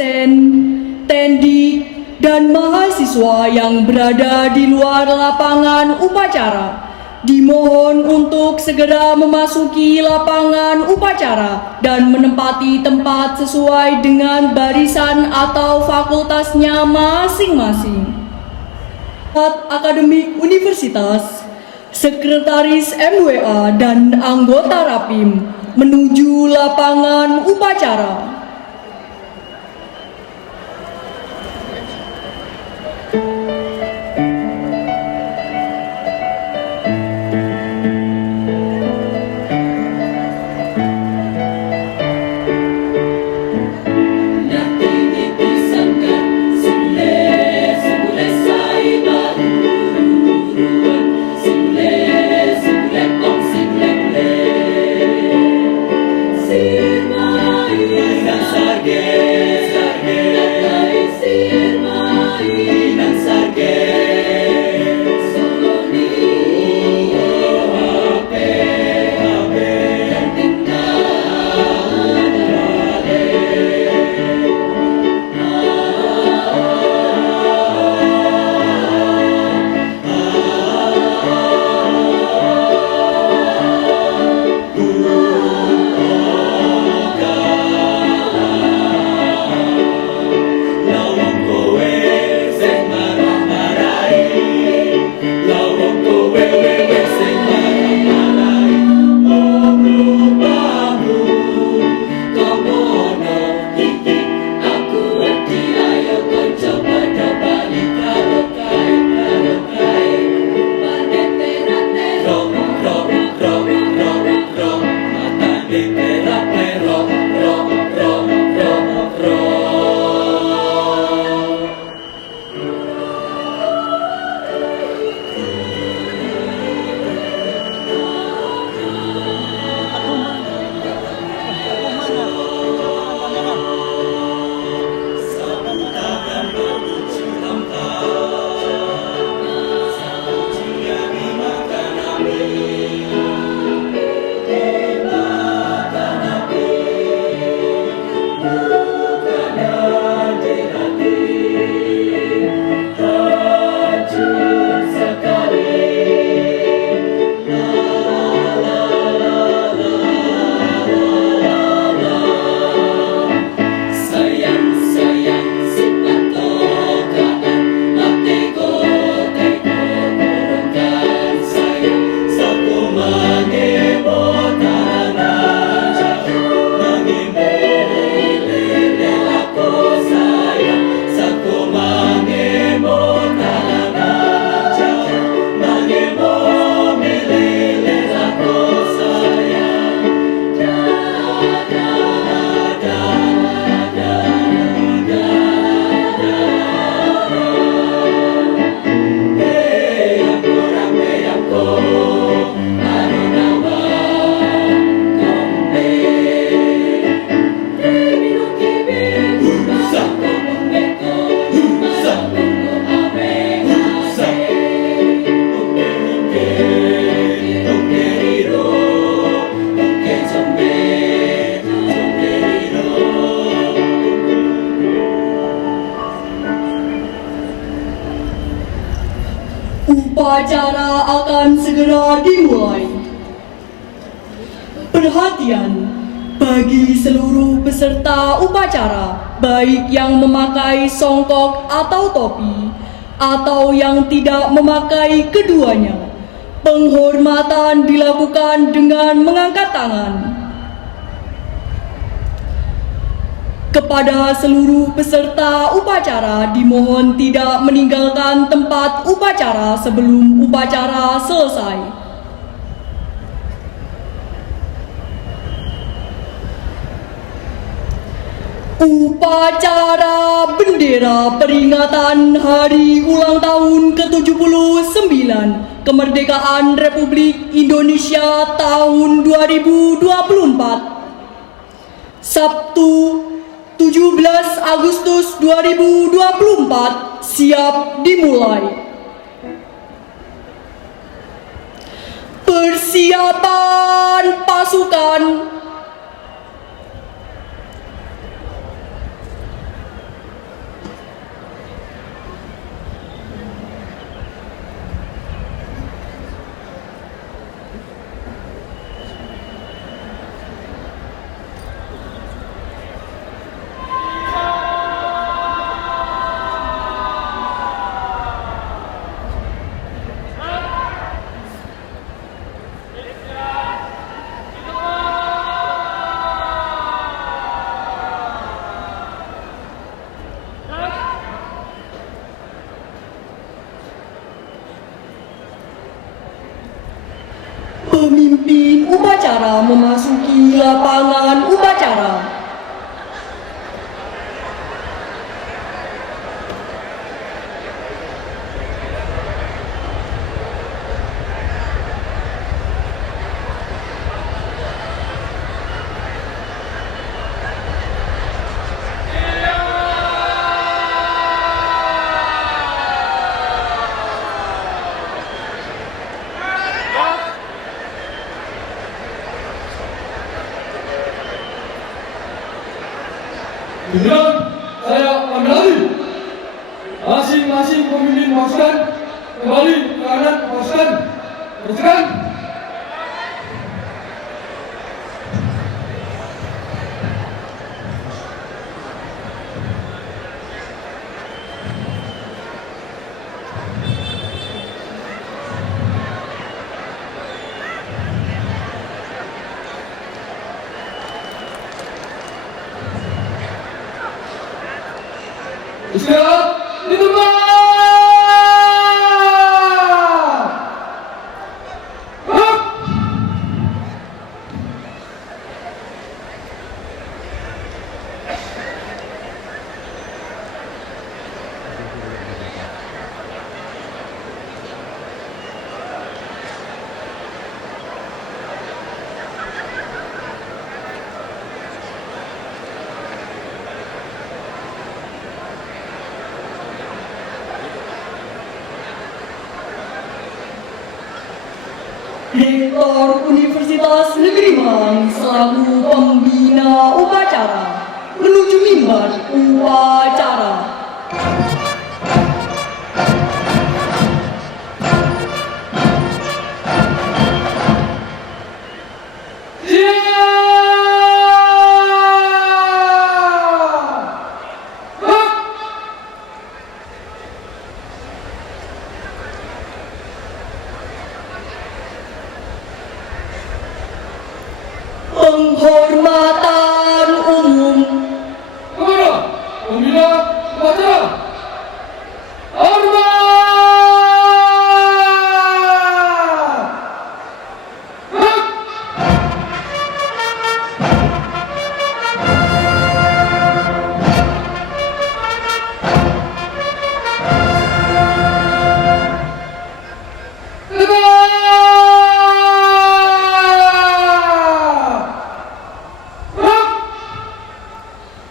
dosen, tendik, dan mahasiswa yang berada di luar lapangan upacara dimohon untuk segera memasuki lapangan upacara dan menempati tempat sesuai dengan barisan atau fakultasnya masing-masing. Akademik Universitas, Sekretaris MWA dan anggota Rapim menuju lapangan upacara. Upacara akan segera dimulai. Perhatian bagi seluruh peserta upacara, baik yang memakai songkok atau topi, atau yang tidak memakai keduanya. Penghormatan dilakukan dengan mengangkat tangan. Kepada seluruh peserta upacara dimohon tidak meninggalkan tempat upacara sebelum upacara selesai. Upacara bendera peringatan Hari Ulang Tahun ke-79 Kemerdekaan Republik Indonesia tahun 2024. Sabtu 17 Agustus 2024 siap dimulai. Persiapan pasukan. upacara memasuki lapangan upacara. Kemudian saya ambil alih. Masing-masing pemimpin pasukan kembali ke kanan pasukan. Bergerak. Istirahat di tempat. Hop. Rektor Universitas Negeri Malang selaku pembina upacara menuju mimbar upacara. Penghormatan umum. Kepada pembina upacara. Hormat. Hop.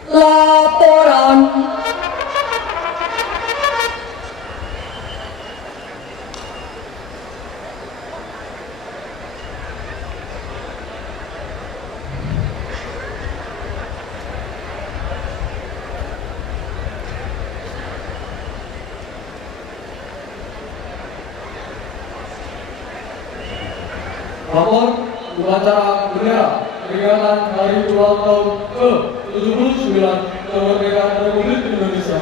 Laporan. Lapor upacara bendera peringatan Hari Ulang Tahun ke-79 Kemerdekaan Republik Indonesia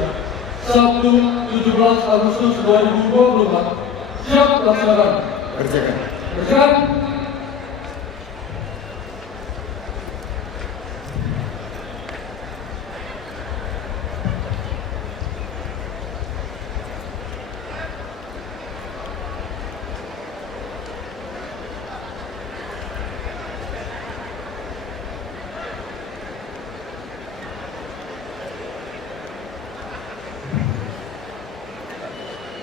Sabtu 17 Agustus 2024. Siap laksanakan. Berjalan.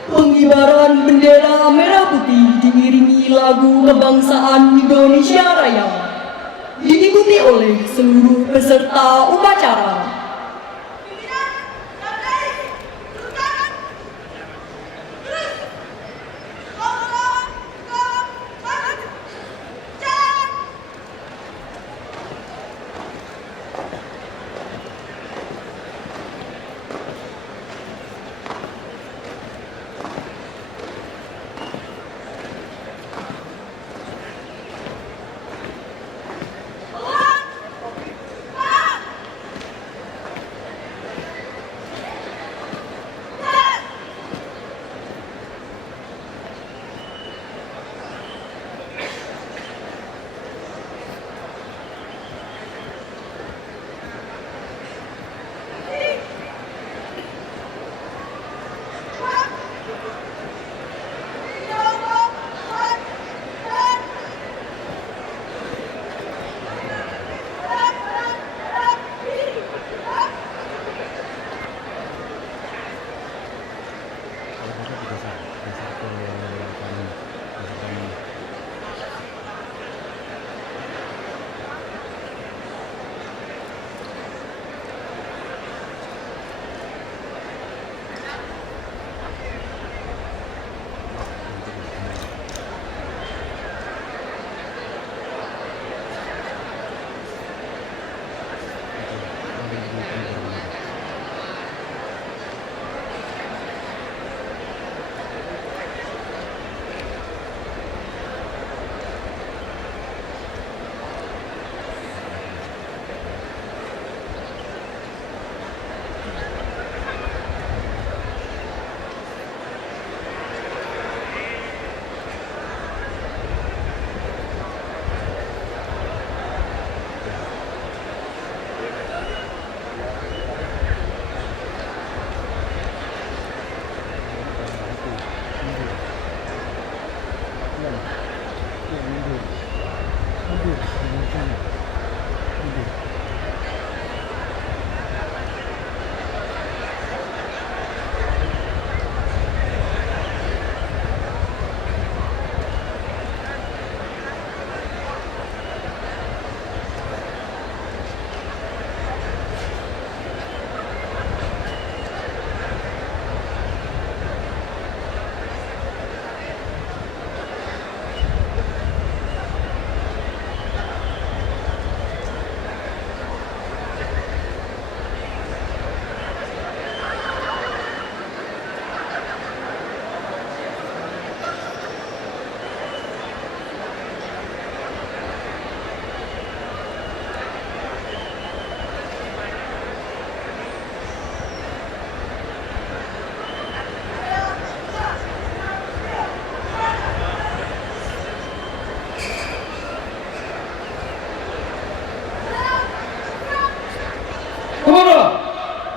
Pengibaran bendera merah putih diiringi lagu kebangsaan Indonesia Raya, diikuti oleh seluruh peserta upacara.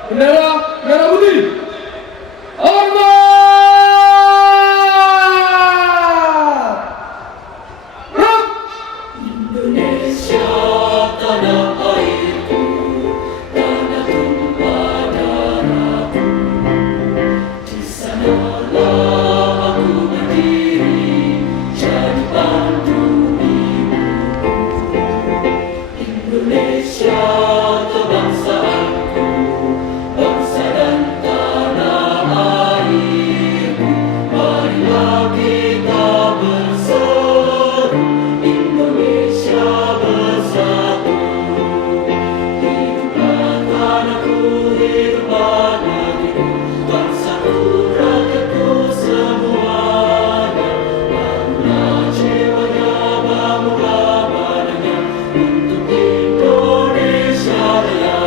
bendera merah putih. Hormat! Rap! Indonesia tanah airku, tanah tumpah darahku. Di sanalah aku berdiri, jadi pandu hidupku. Indonesia kebangsaanku, bangsa dan tanah airku. Marilah kita berseru, Indonesia bersatu. Hiduplah tanahku, hiduplah negeriku, bangsaku, rakyatku semuanya. Bangunlah jiwanya, bangunlah badannya, untuk Indonesia Raya.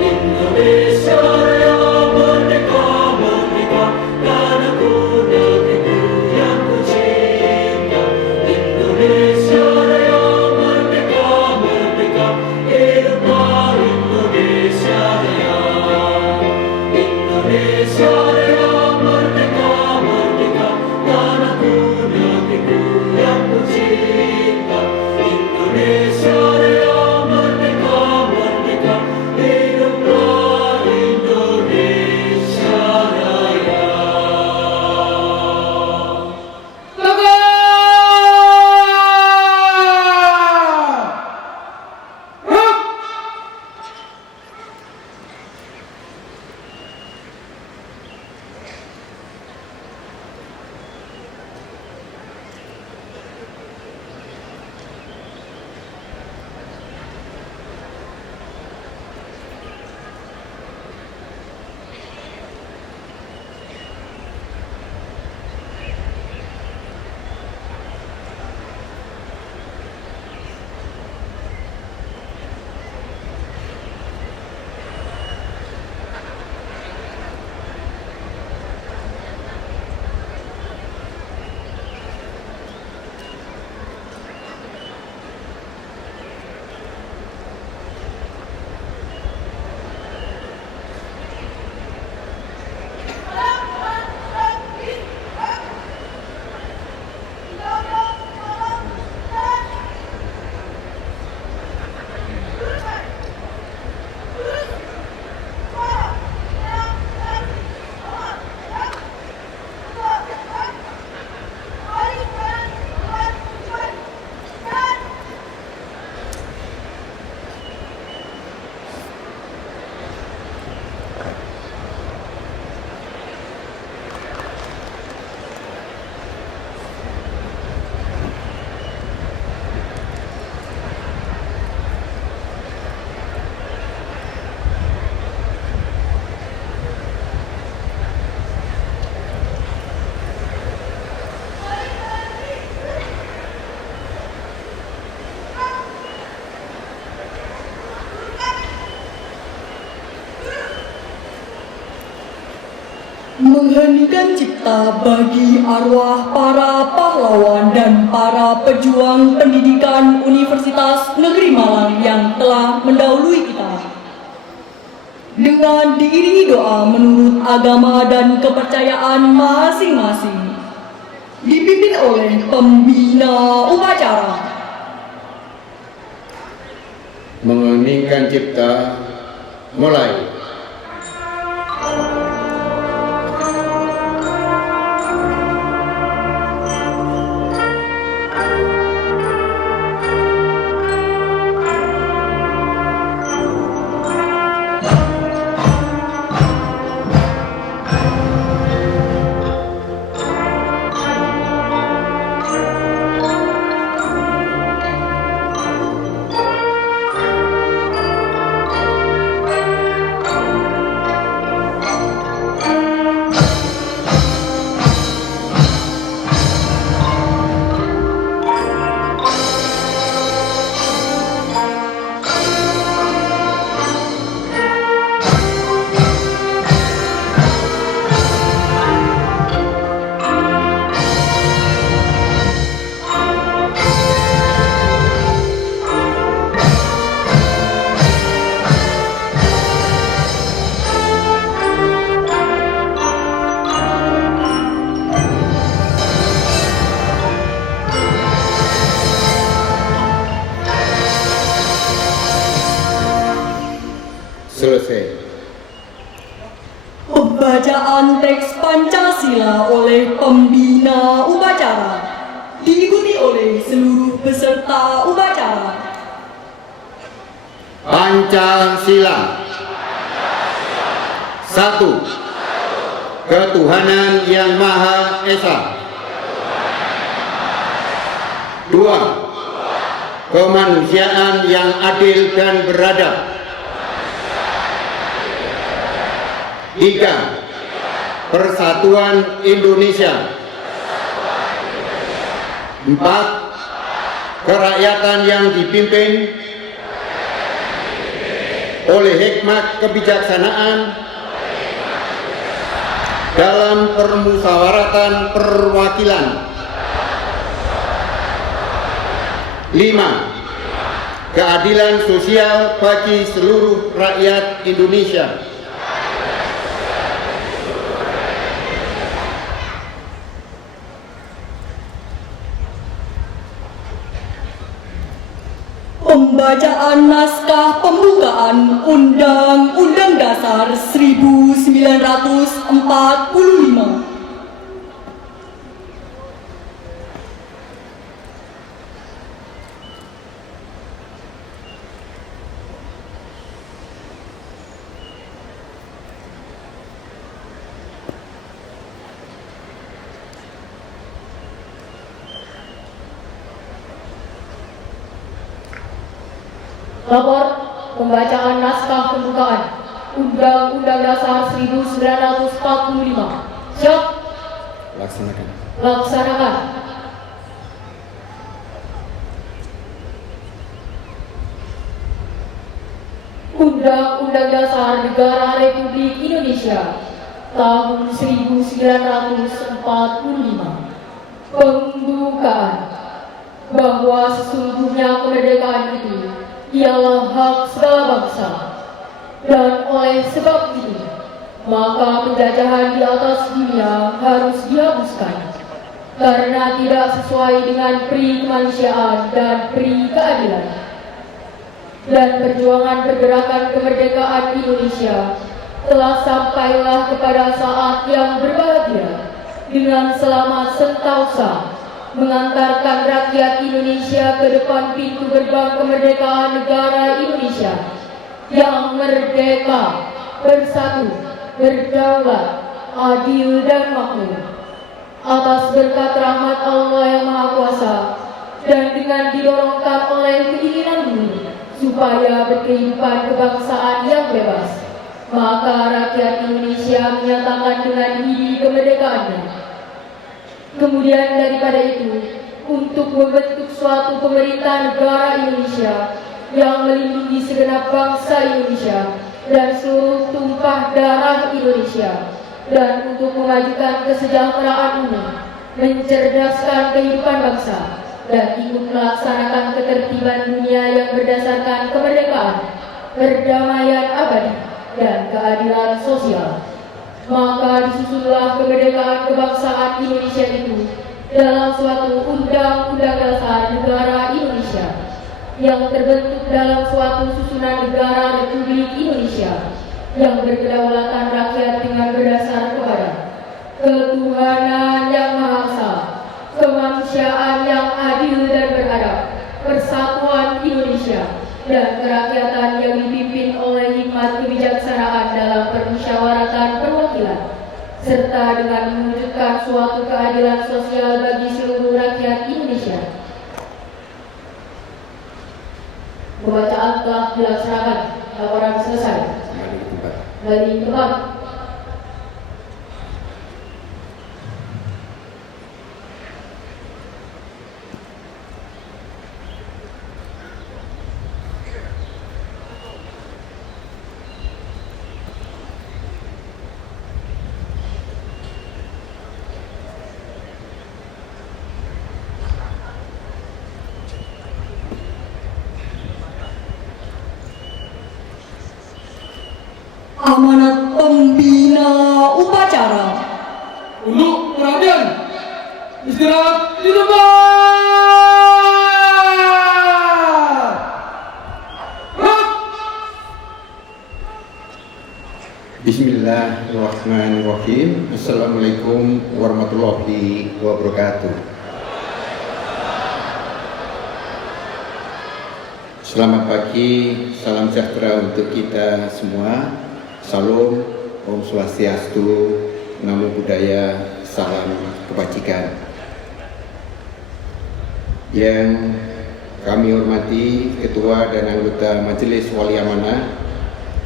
Indonesia Raya merdeka, merdeka, tanahku, negeriku yang ku cinta. Indonesia Raya merdeka, merdeka, hiduplah Indonesia Raya. Indonesia Raya merdeka, merdeka, tanahku, negeriku yang ku cinta. Indonesia Raya merdeka, merdeka, hiduplah Indonesia Raya. Laga! Rap! Mengheningkan cipta bagi arwah para pahlawan dan para pejuang pendidikan Universitas Negeri Malang yang telah mendahului kita. Dengan diiringi doa menurut agama dan kepercayaan masing-masing, dipimpin oleh pembina upacara. Mengheningkan cipta, mulai. selesai. Pembacaan teks Pancasila oleh pembina upacara diikuti oleh seluruh peserta upacara. Pancasila. 1. Ketuhanan Yang Maha Esa. 2. Kemanusiaan yang adil dan beradab. 3. Persatuan Indonesia. 4. Kerakyatan yang dipimpin oleh hikmat kebijaksanaan dalam permusyawaratan perwakilan. 5. Keadilan sosial bagi seluruh rakyat Indonesia. Pembacaan naskah pembukaan Undang-Undang Dasar 1945. Lapor pembacaan naskah pembukaan Undang-Undang Dasar 1945. Siap? Laksanakan. Laksanakan. Undang-Undang Dasar Negara Republik Indonesia tahun 1945. Pembukaan. Bahwa sesungguhnya kemerdekaan itu ialah hak segala bangsa, dan oleh sebab itu maka penjajahan di atas dunia harus dihapuskan karena tidak sesuai dengan pri kemanusiaan dan pri keadilan. Dan perjuangan pergerakan kemerdekaan Indonesia telah sampailah kepada saat yang berbahagia dengan selamat sentosa mengantarkan rakyat Indonesia ke depan pintu gerbang kemerdekaan negara Indonesia yang merdeka, bersatu, berdaulat, adil dan makmur. Atas berkat rahmat Allah yang Maha Kuasa dan dengan didorongkan oleh keinginan bumi supaya berkehidupan kebangsaan yang bebas, maka rakyat Indonesia menyatakan dengan diri kemerdekaannya. Kemudian daripada itu, untuk membentuk suatu pemerintah negara Indonesia yang melindungi segenap bangsa Indonesia dan seluruh tumpah darah Indonesia, dan untuk memajukan kesejahteraan umum, mencerdaskan kehidupan bangsa, dan ikut melaksanakan ketertiban dunia yang berdasarkan kemerdekaan, perdamaian abadi, dan keadilan sosial. Maka disusunlah kemerdekaan kebangsaan Indonesia itu dalam suatu Undang-Undang Dasar Negara Indonesia yang terbentuk dalam suatu susunan negara Republik Indonesia yang berkedaulatan rakyat dengan berdasar kepada ketuhanan yang Maha Esa, kemanusiaan yang adil dan beradab, persatuan Indonesia, dan kerakyatan yang dipimpin oleh hikmat kebijaksanaan dalam permusyawaratan perwakilan, serta dengan mewujudkan suatu keadilan sosial bagi seluruh rakyat Indonesia. Pembacaan telah dilaksanakan. Laporan selesai. Dari tempat. Amanat pembina Bismillahirrahmanirrahim. Assalamualaikum warahmatullahi wabarakatuh. Selamat pagi, salam sejahtera untuk kita semua. Salam, Om Swastiastu, Namo Buddhaya, salam kebajikan. Yang kami hormati Ketua dan anggota Majelis Wali Amanah,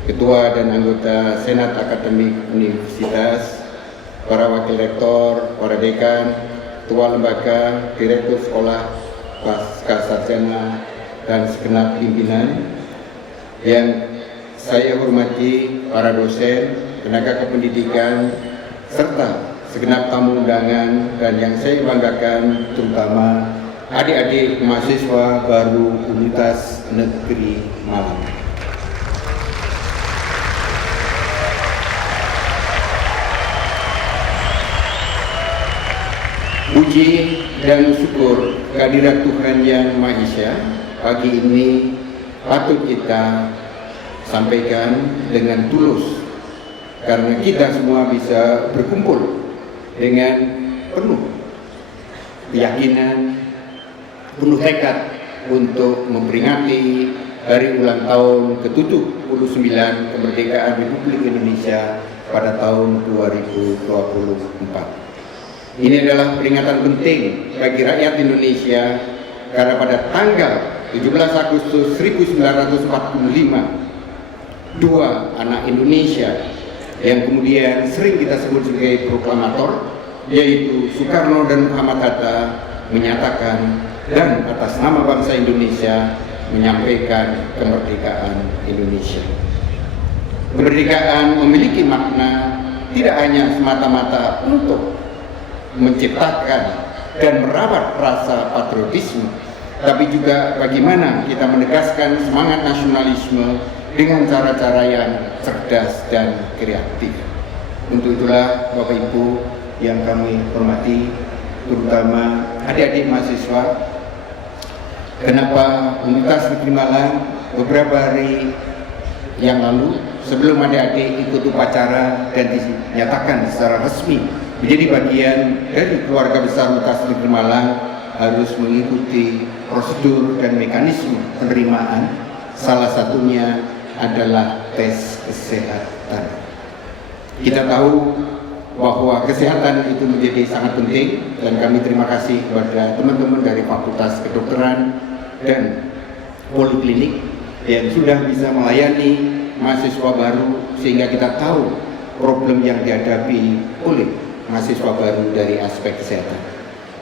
Ketua dan anggota Senat Akademik Universitas, para wakil rektor, para dekan, ketua lembaga, direktur sekolah, pasca sarjana, dan segenap pimpinan. Yang saya hormati para dosen, tenaga kependidikan, serta segenap tamu undangan, dan yang saya banggakan terutama adik-adik mahasiswa baru Universitas Negeri Malang. Puji dan syukur kehadirat Tuhan Yang Maha Esa pagi ini patut kita sampaikan dengan tulus, karena kita semua bisa berkumpul dengan penuh keyakinan, penuh tekad untuk memperingati hari ulang tahun ke-79 kemerdekaan Republik Indonesia pada tahun 2024. Ini adalah peringatan penting bagi rakyat Indonesia karena pada tanggal 17 Agustus 1945 dua anak Indonesia yang kemudian sering kita sebut sebagai proklamator, yaitu Soekarno dan Muhammad Hatta, menyatakan dan atas nama bangsa Indonesia menyampaikan kemerdekaan Indonesia. Kemerdekaan memiliki makna tidak hanya semata-mata untuk menciptakan dan merawat rasa patriotisme, tapi juga bagaimana kita menegaskan semangat nasionalisme dengan cara-cara yang cerdas dan kreatif. Untuk itulah Bapak Ibu yang kami hormati, terutama adik-adik mahasiswa, kenapa Universitas Negeri Malang beberapa hari yang lalu sebelum adik-adik ikut upacara dan dinyatakan secara resmi menjadi bagian dari keluarga besar Universitas Negeri Malang harus mengikuti prosedur dan mekanisme penerimaan. Salah satunya adalah tes kesehatan. Kita tahu bahwa kesehatan itu menjadi sangat penting, dan kami terima kasih kepada teman-teman dari Fakultas Kedokteran dan Poliklinik yang sudah bisa melayani mahasiswa baru, sehingga kita tahu problem yang dihadapi oleh mahasiswa baru dari aspek kesehatan.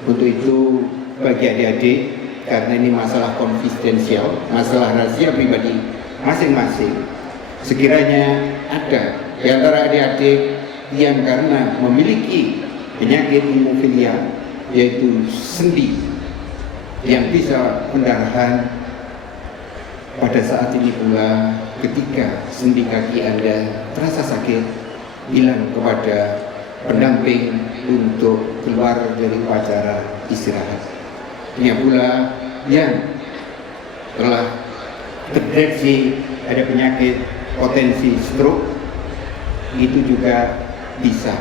Untuk itu bagi adik-adik, karena ini masalah konfidensial, masalah rahasia pribadi masing-masing, sekiranya ada di antara adik-adik yang karena memiliki penyakit hemofilia, yaitu sendi yang bisa pendarahan, pada saat ini pula ketika sendi kaki Anda terasa sakit, bilang kepada pendamping untuk keluar dari upacara istirahat. Dia pula yang telah terdeteksi ada penyakit potensi stroke, itu juga bisa.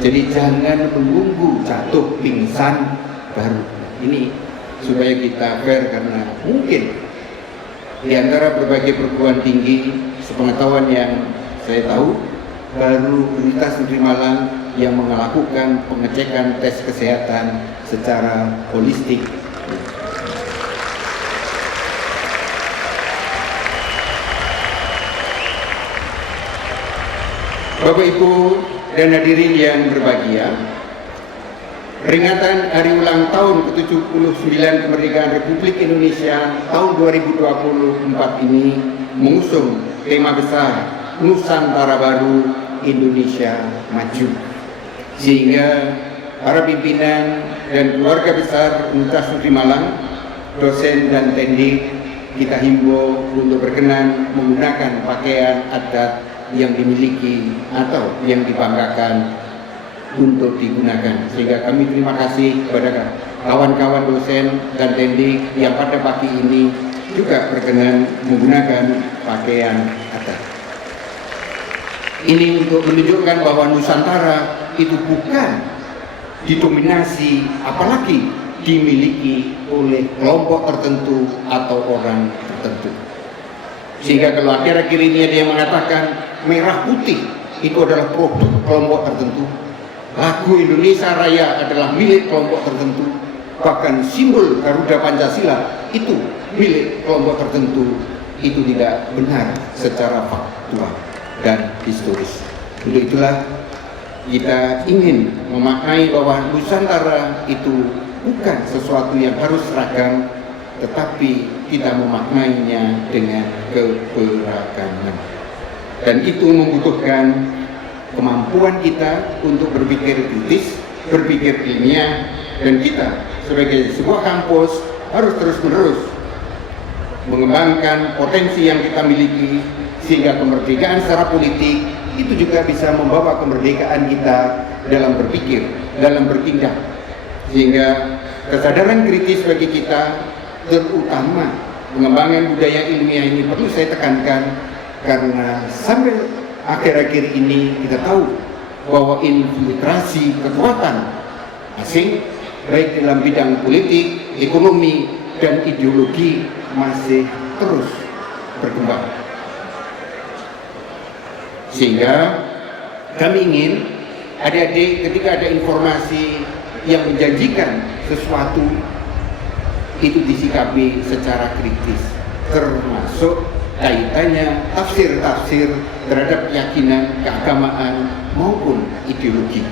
Jadi jangan menunggu jatuh pingsan baru. Ini supaya kita fair, karena mungkin di antara berbagai perguruan tinggi, sepengetahuan yang saya tahu, baru Universitas Negeri Malang yang melakukan pengecekan tes kesehatan secara holistik. Bapak Ibu dan hadirin yang berbahagia, peringatan hari ulang tahun ke-79 kemerdekaan Republik Indonesia tahun 2024 ini mengusung tema besar Nusantara Baru, Indonesia Maju, sehingga para pimpinan dan keluarga besar Universitas Negeri Malang, dosen dan tendik, kita himbau untuk berkenan menggunakan pakaian adat yang dimiliki atau yang dibanggakan untuk digunakan. Sehingga kami terima kasih kepada kawan-kawan dosen dan tendik yang pada pagi ini juga berkenan menggunakan pakaian adat. Ini untuk menunjukkan bahwa Nusantara itu bukan didominasi, apalagi dimiliki oleh kelompok tertentu atau orang tertentu. Sehingga kalau akhir-akhir ini ada yang mengatakan merah putih itu adalah produk kelompok tertentu, lagu Indonesia Raya adalah milik kelompok tertentu, bahkan simbol Garuda Pancasila itu milik kelompok tertentu, itu tidak benar secara faktual dan historis. Untuk itulah kita ingin memaknai bahwa Nusantara itu bukan sesuatu yang harus seragam, tetapi kita memaknainya dengan keberagaman. Dan itu membutuhkan kemampuan kita untuk berpikir kritis, berpikir ilmiah, dan kita sebagai sebuah kampus harus terus-menerus mengembangkan potensi yang kita miliki, sehingga kemerdekaan secara politik itu juga bisa membawa kemerdekaan kita dalam berpikir, dalam bertindak, sehingga kesadaran kritis bagi kita, terutama pengembangan budaya ilmiah ini perlu saya tekankan, karena sampai akhir-akhir ini kita tahu bahwa infiltrasi kekuatan asing baik dalam bidang politik, ekonomi, dan ideologi masih terus berkembang. Sehingga kami ingin adik-adik ketika ada informasi yang menjanjikan sesuatu itu disikapi secara kritis, termasuk kaitannya tafsir-tafsir terhadap keyakinan, keagamaan maupun ideologi.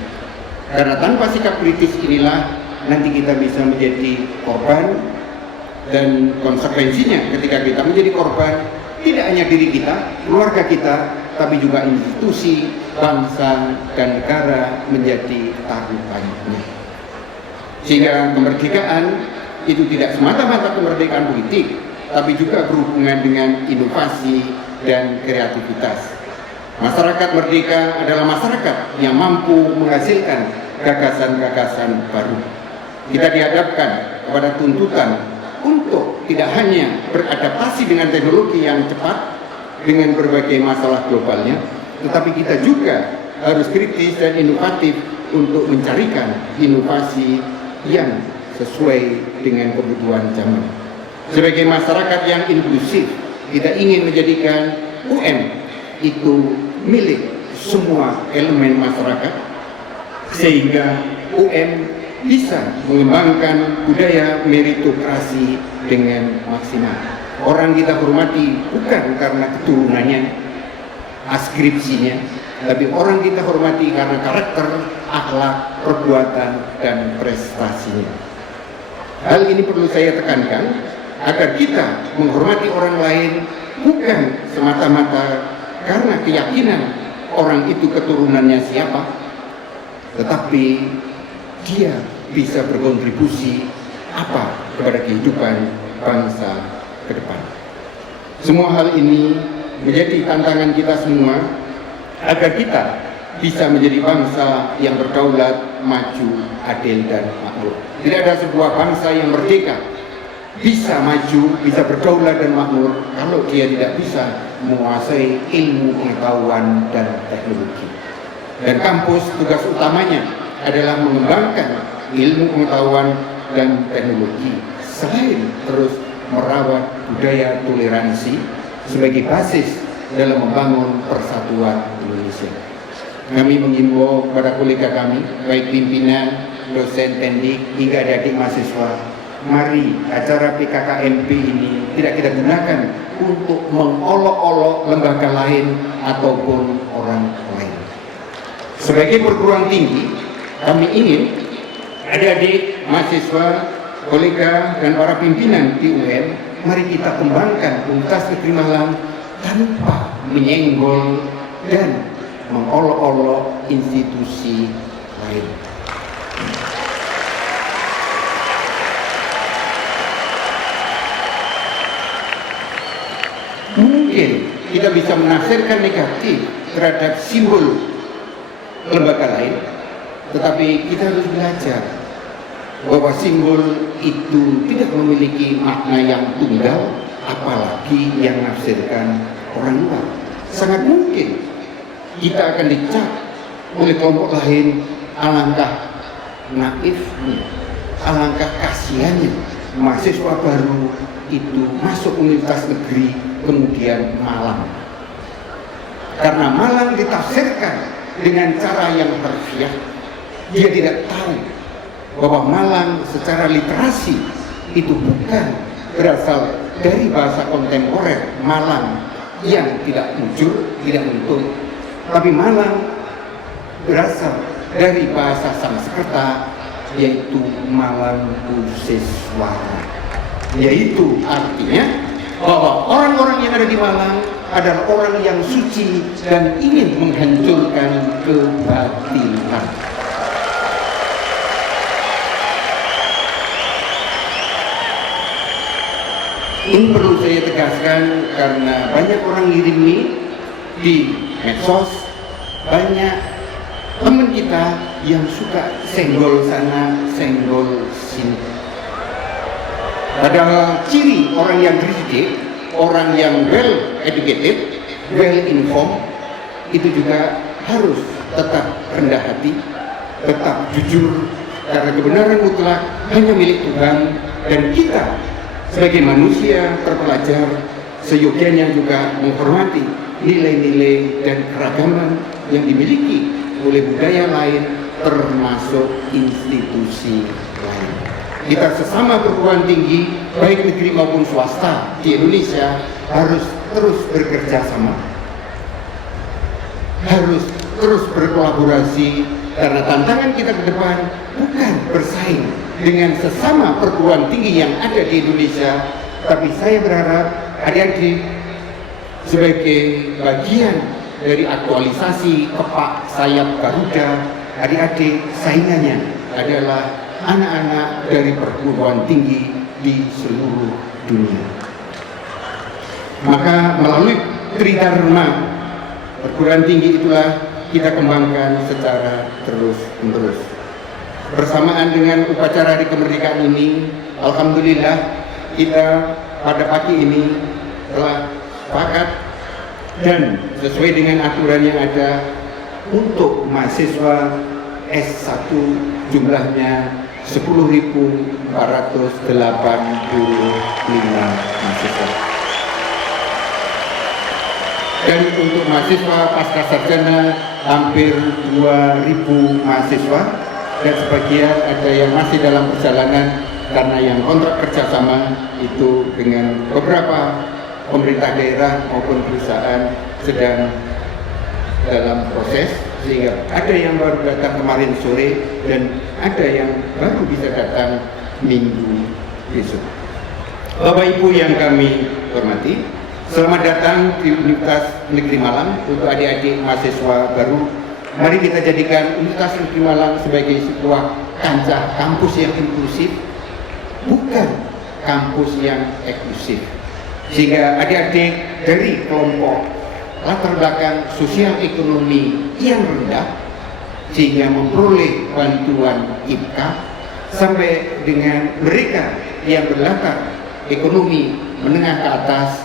Karena tanpa sikap kritis inilah nanti kita bisa menjadi korban, dan konsekuensinya ketika kita menjadi korban tidak hanya diri kita, keluarga kita, tapi juga institusi, bangsa, dan negara menjadi taruhannya. Sehingga kemerdekaan itu tidak semata-mata kemerdekaan politik, tapi juga berhubungan dengan inovasi dan kreativitas. Masyarakat merdeka adalah masyarakat yang mampu menghasilkan gagasan-gagasan baru. Kita dihadapkan kepada tuntutan untuk tidak hanya beradaptasi dengan teknologi yang cepat, dengan berbagai masalah globalnya, tetapi kita juga harus kritis dan inovatif untuk mencarikan inovasi yang sesuai dengan kebutuhan zaman. Sebagai masyarakat yang inklusif, kita ingin menjadikan UM itu milik semua elemen masyarakat, sehingga UM bisa mengembangkan budaya meritokrasi dengan maksimal. Orang kita hormati bukan karena keturunannya, askripsinya, tapi orang kita hormati karena karakter, akhlak, perbuatan, dan prestasinya. Hal ini perlu saya tekankan agar kita menghormati orang lain bukan semata-mata karena keyakinan orang itu keturunannya siapa, tetapi dia bisa berkontribusi apa kepada kehidupan bangsa ke depan. Semua hal ini menjadi tantangan kita semua agar kita bisa menjadi bangsa yang berdaulat, maju, adil, dan makmur. Tidak ada sebuah bangsa yang merdeka bisa maju, bisa berdaulat dan makmur kalau dia tidak bisa menguasai ilmu pengetahuan dan teknologi. Dan kampus tugas utamanya adalah mengembangkan ilmu pengetahuan dan teknologi, selain terus merawat budaya toleransi sebagai basis dalam membangun persatuan Indonesia. Kami mengimbau kepada kolega kami, baik pimpinan, dosen teknik, hingga adik-adik mahasiswa, mari acara PKKMP ini tidak kita gunakan untuk mengolok-olok lembaga lain ataupun orang lain. Sebagai perguruan tinggi, kami ingin adik-adik mahasiswa, kolega, dan para pimpinan di UM, mari kita kembangkan Universitas Negeri Malang tanpa menyenggol dan mengolok-olok institusi lain. Mungkin kita bisa menafsirkan negatif terhadap simbol lembaga lain, tetapi kita harus belajar bahwa simbol itu tidak memiliki makna yang tunggal, apalagi yang menafsirkan orang luar. Sangat mungkin kita akan dicap oleh kelompok lain, alangkah naifnya, alangkah kasihannya mahasiswa baru itu masuk universitas negeri kemudian malang. Karena malang ditafsirkan dengan cara yang harfiah, dia tidak tahu bahwa malang secara literasi itu bukan berasal dari bahasa kontemporer malang yang tidak mujur, tidak muntul, tapi malang berasal dari bahasa Sanskerta, yaitu Malangkuseswara, yaitu artinya bahwa orang-orang yang ada di Malang adalah orang yang suci dan ingin menghancurkan kebatilan. Ini perlu saya tegaskan karena banyak orang ngirimi di medsos, banyak teman kita yang suka senggol sana, senggol sini. Padahal ciri orang yang cerdik, orang yang well educated, well informed, itu juga harus tetap rendah hati, tetap jujur, karena kebenaran mutlak hanya milik Tuhan, dan kita sebagai manusia terpelajar seyogyanya juga menghormati nilai-nilai dan keragaman yang dimiliki oleh budaya lain, termasuk institusi lain. Kita sesama perguruan tinggi, baik negeri maupun swasta di Indonesia, harus terus bekerja sama, harus terus berkolaborasi, karena tantangan kita ke depan bukan bersaing dengan sesama perguruan tinggi yang ada di Indonesia, tapi saya berharap adik-adik sebagai bagian dari aktualisasi kepak sayap Garuda, adik-adik saingannya adalah anak-anak dari perguruan tinggi di seluruh dunia. Maka melalui Tridharma perguruan tinggi itulah kita kembangkan secara terus-menerus. Bersamaan dengan upacara hari kemerdekaan ini, alhamdulillah kita pada pagi ini telah sepakat dan sesuai dengan aturan yang ada untuk mahasiswa S1 jumlahnya 10.485 mahasiswa. Dan untuk mahasiswa pasca sarjana hampir 2.000 mahasiswa, dan sebagian ada yang masih dalam perjalanan karena yang kontrak kerjasama itu dengan beberapa pemerintah daerah maupun perusahaan sedang dalam proses, sehingga ada yang baru datang kemarin sore dan ada yang baru bisa datang minggu besok. Bapak Ibu yang kami hormati, selamat datang di Universitas Negeri Malang. Untuk adik-adik mahasiswa baru, mari kita jadikan Universitas Negeri Malang sebagai sebuah kancah kampus yang inklusif, bukan kampus yang eksklusif, sehingga adik-adik dari kelompok latar belakang sosial ekonomi yang rendah sehingga memperoleh bantuan IPK, sampai dengan mereka yang berlatar ekonomi menengah ke atas,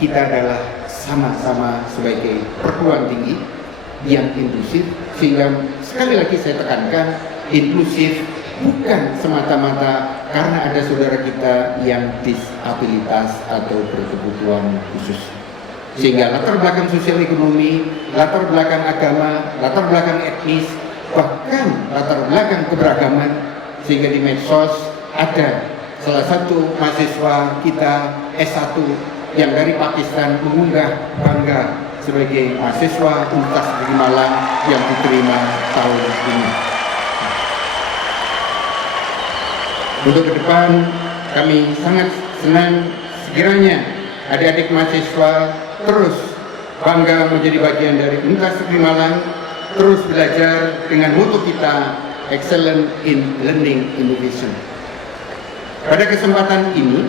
kita adalah sama-sama sebagai perguruan tinggi yang inklusif. Sehingga sekali lagi saya tekankan, inklusif bukan semata-mata karena ada saudara kita yang disabilitas atau berkebutuhan khusus, sehingga latar belakang sosial ekonomi, latar belakang agama, latar belakang etnis, bahkan latar belakang keberagaman. Sehingga di medsos ada salah satu mahasiswa kita S1 yang dari Pakistan mengunggah bangga sebagai mahasiswa Universitas Negeri Malang yang diterima tahun ini. Untuk ke depan kami sangat senang sekiranya adik-adik mahasiswa terus bangga menjadi bagian dari Universitas Negeri Malang, terus belajar dengan mutu kita Excellent in Learning Innovation. Pada kesempatan ini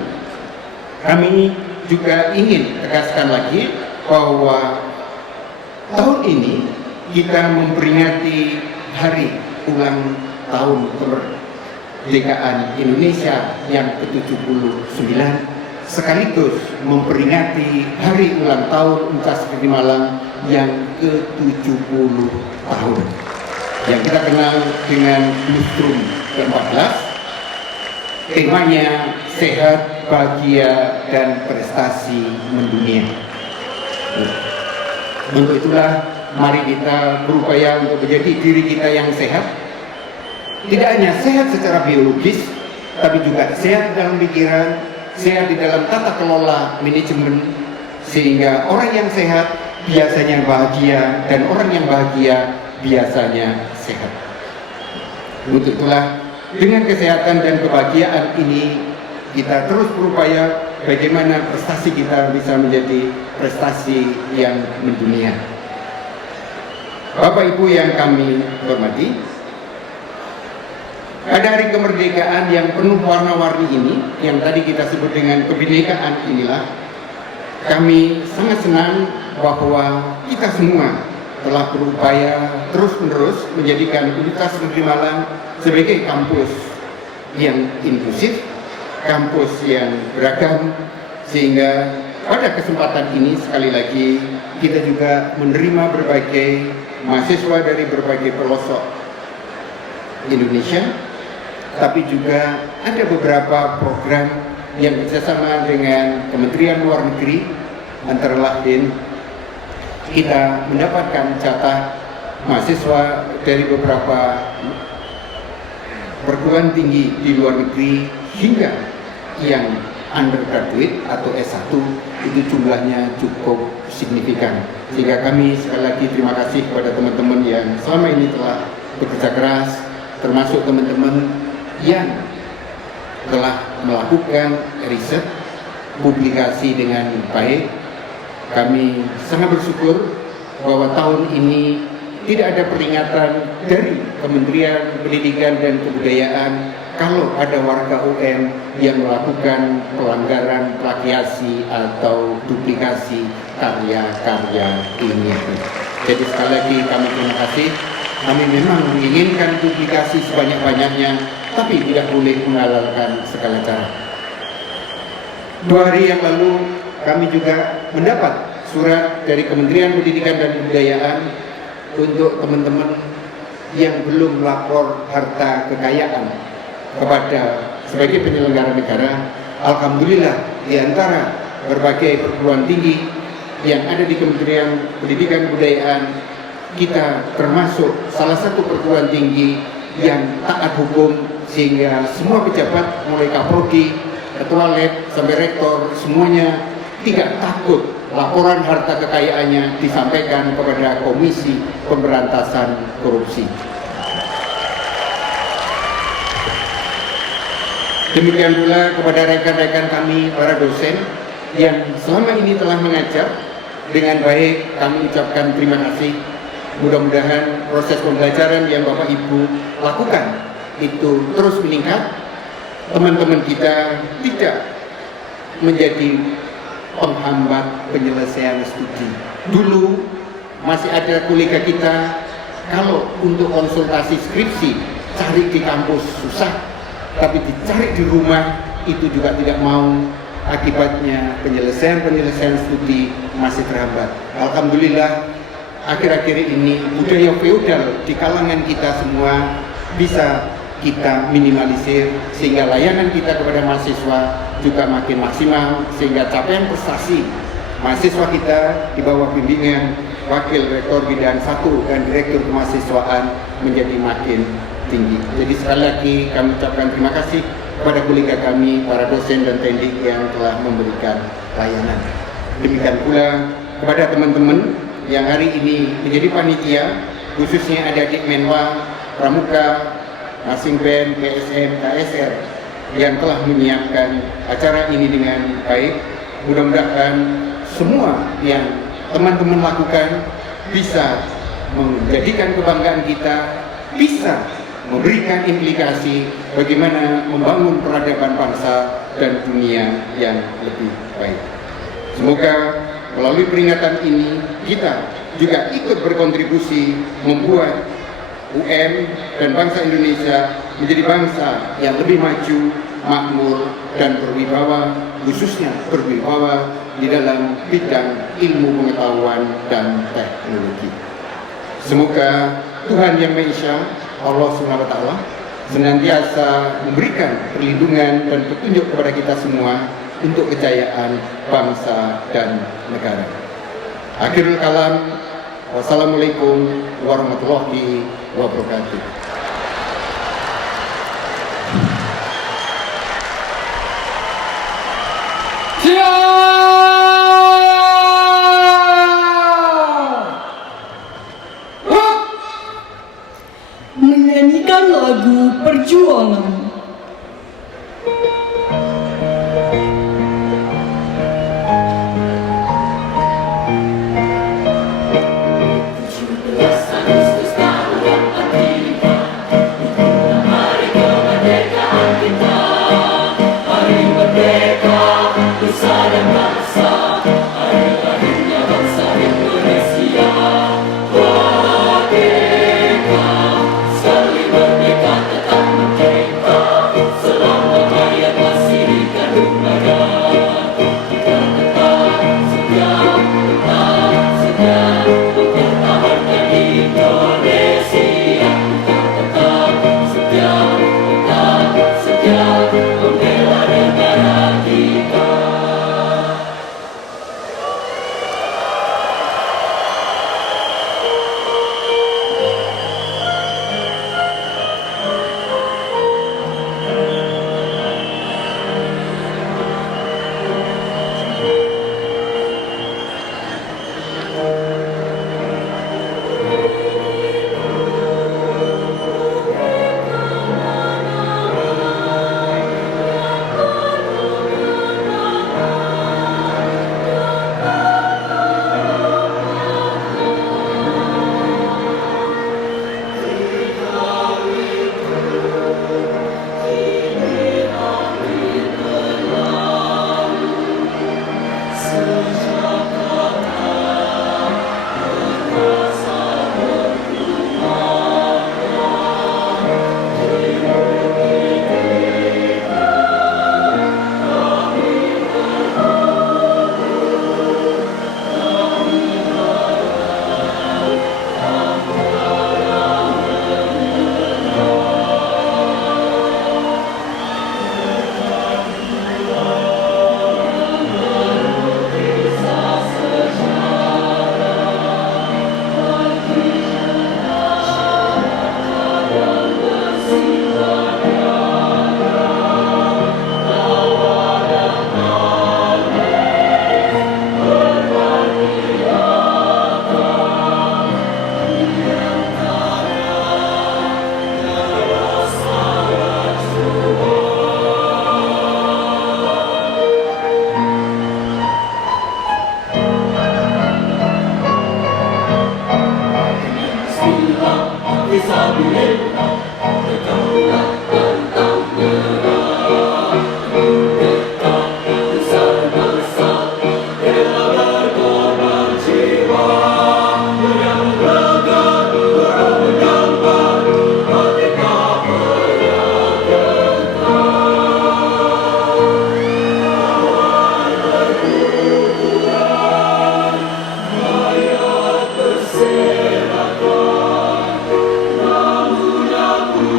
kami juga ingin tegaskan lagi bahwa tahun ini kita memperingati hari ulang tahun kemerdekaan Indonesia yang ke-79, sekaligus memperingati hari ulang tahun Universitas Negeri Malang yang ke-70 tahun yang kita kenal dengan Lustrum ke-14. Temanya sehat, bahagia, dan prestasi mendunia. Untuk itulah mari kita berupaya untuk menjadi diri kita yang sehat. Tidak hanya sehat secara biologis, tapi juga sehat dalam pikiran, sehat di dalam tata kelola manajemen, sehingga orang yang sehat biasanya bahagia dan orang yang bahagia biasanya sehat. Untuk itulah dengan kesehatan dan kebahagiaan ini kita terus berupaya bagaimana prestasi kita bisa menjadi prestasi yang mendunia. Bapak Ibu yang kami hormati, pada hari kemerdekaan yang penuh warna-warni ini, yang tadi kita sebut dengan kebinekaan inilah, kami sangat senang bahwa kita semua telah berupaya terus-menerus menjadikan Universitas Negeri Malang sebagai kampus yang inklusif, kampus yang beragam, sehingga pada kesempatan ini sekali lagi kita juga menerima berbagai mahasiswa dari berbagai pelosok Indonesia, tapi juga ada beberapa program yang bekerjasama dengan Kementerian Luar Negeri, antara lain kita mendapatkan jatah mahasiswa dari beberapa perguruan tinggi di luar negeri hingga yang undergraduate atau S1 itu jumlahnya cukup signifikan. Sehingga kami sekali lagi terima kasih kepada teman-teman yang selama ini telah bekerja keras, termasuk teman-teman yang telah melakukan riset, publikasi dengan baik. Kami sangat bersyukur bahwa tahun ini tidak ada peringatan dari Kementerian Pendidikan dan Kebudayaan kalau ada warga UM yang melakukan pelanggaran, plagiasi atau duplikasi karya-karya ini. Jadi sekali lagi kami terima kasih. Kami memang menginginkan publikasi sebanyak-banyaknya, tapi tidak boleh menghalalkan segala cara. 2 hari yang lalu kami juga mendapat surat dari Kementerian Pendidikan dan Kebudayaan untuk teman-teman yang belum melapor harta kekayaan kepada sebagai penyelenggara negara. Alhamdulillah di antara berbagai perguruan tinggi yang ada di Kementerian Pendidikan dan Kebudayaan, kita termasuk salah satu perguruan tinggi yang taat hukum, sehingga semua pejabat mulai kaprodi, ketua lab sampai rektor semuanya tidak takut laporan harta kekayaannya disampaikan kepada Komisi Pemberantasan Korupsi. Demikian pula kepada rekan-rekan kami para dosen yang selama ini telah mengajar dengan baik, kami ucapkan terima kasih. Mudah-mudahan proses pembelajaran yang Bapak Ibu lakukan itu terus meningkat. Teman-teman kita tidak menjadi penghambat penyelesaian studi. Dulu masih ada kolega kita, kalau untuk konsultasi skripsi cari di kampus susah, tapi dicari di rumah itu juga tidak mau. Akibatnya penyelesaian studi masih terhambat. Alhamdulillah akhir-akhir ini budaya feodal di kalangan kita semua bisa kita minimalisir, sehingga layanan kita kepada mahasiswa juga makin maksimal, sehingga capaian prestasi mahasiswa kita di bawah bimbingan Wakil Rektor Bidang 1 dan Direktur Kemahasiswaan menjadi makin tinggi. Jadi sekali lagi kami ucapkan terima kasih kepada kolega kami, para dosen dan teknik yang telah memberikan layanan. Demikian pula kepada teman-teman yang hari ini menjadi panitia, khususnya adik-adik Menwa, Pramuka, Nasingpen, PSM, KSR yang telah menyiapkan acara ini dengan baik. Mudah-mudahan semua yang teman-teman lakukan bisa menjadikan kebanggaan kita, bisa memberikan implikasi bagaimana membangun peradaban bangsa dan dunia yang lebih baik. Semoga melalui peringatan ini kita juga ikut berkontribusi membuat UM dan bangsa Indonesia menjadi bangsa yang lebih maju, makmur, dan berwibawa, khususnya berwibawa di dalam bidang ilmu pengetahuan dan teknologi. Semoga Tuhan Yang Maha Esa, Allah SWT, senantiasa memberikan perlindungan dan petunjuk kepada kita semua untuk kejayaan bangsa dan negara. Akhirul kalam, wassalamualaikum warahmatullahi wabarakatuh. Menyanyikan lagu perjuangan. Namun aku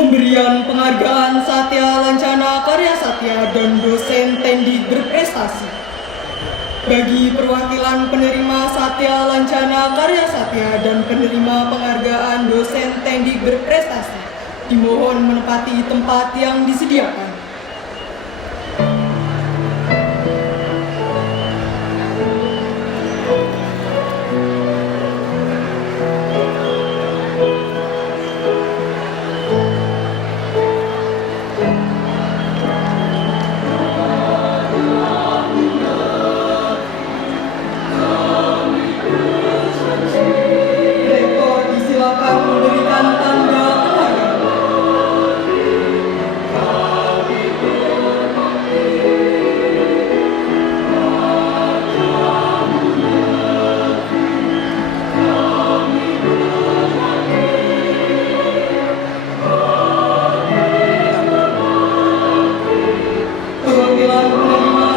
Pemberian penghargaan Satya Lancana Karya Satya dan dosen Tendik berprestasi. Bagi perwakilan penerima Satya Lancana Karya Satya dan penerima penghargaan dosen Tendik berprestasi, dimohon menempati tempat yang disediakan. Rektor disilakan memberikan tanda penghargaan. Perwakilan penerima